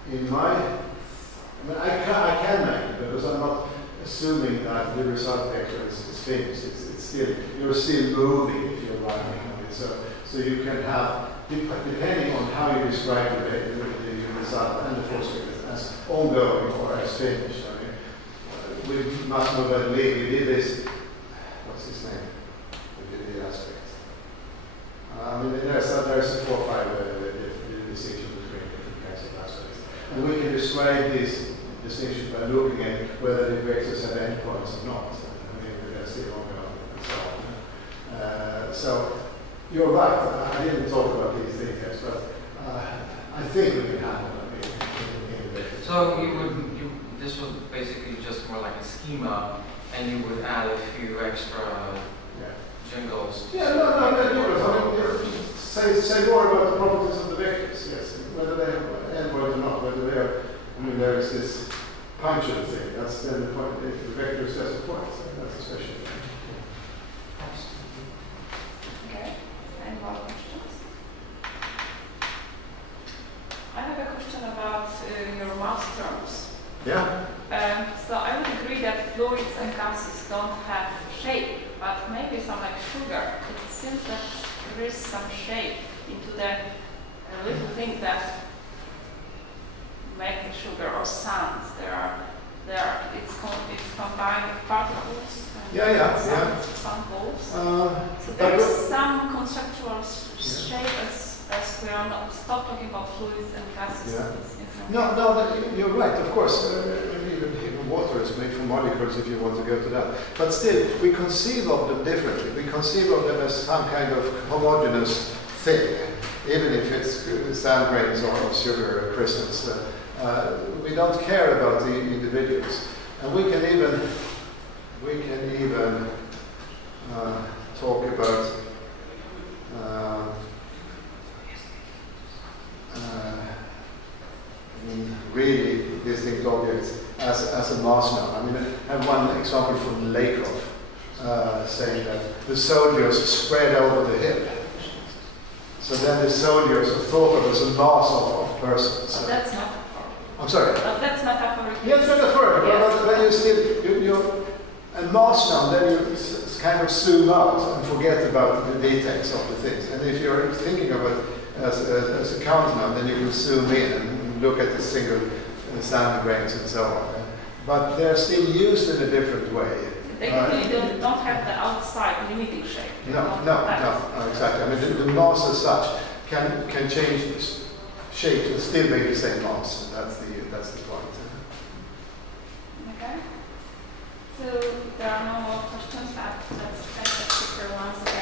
I mean, I can make it because I'm not assuming that the result vector is finished. It's still, you're still moving if you're writing on it. So you can have, depending on how you describe the result and the force vector as ongoing or as finished. I mean, we must know that we did this. What's his name? We did the aspect. I mean, there's a 4 or 5 distinctions between different kinds of aspects. And we can describe these distinctions by looking at whether the vectors have endpoints or not. I mean, they're still ongoing and so on. So you're right. I didn't talk about these things, but I think we can handle them in the vectors. So this was basically just more like a schema, and you would add a few extra jingles. Yeah, no, say more about the properties of the vectors, yes. Whether they have endpoint or not, whether they are, I mean, there is this punctual thing. That's then the point. If the vector is just a point, that's a special thing. Okay. Any more questions? I have a question about your mass terms. Yeah. So I would agree that fluids and gases don't have shape, but maybe some like sugar. It seems that there is some shape into the little things that make the sugar or sands. It's combined particles and samples. So there is some conceptual shape as we are not stop talking about fluids and gases. Yeah. No, you're right, of course. Even water is made from molecules if you want to go to that. But still, we conceive of them differently. We conceive of them as some kind of homogeneous thing, even if it's sand grains or sugar crystals. We don't care about the individuals. And we can even talk about really distinct objects as a mass noun. I mean, I have one example from Lakoff saying that the soldiers spread over the hill. So then the soldiers are thought of as a mass of persons. But that's not. I'm sorry. But that's metaphorical. Yes, metaphorical. Yes. But you still, a mass noun, then you kind of zoom out and forget about the details of the things. And if you're thinking of it as a count noun, then you can zoom in and look at the single sand grains and so on. But they're still used in a different way. They don't have the outside limiting shape. No, exactly. I mean, the mass as such can change shape and still make the same mass. That's the point. Okay. So if there are no more questions, let's take the speaker once again.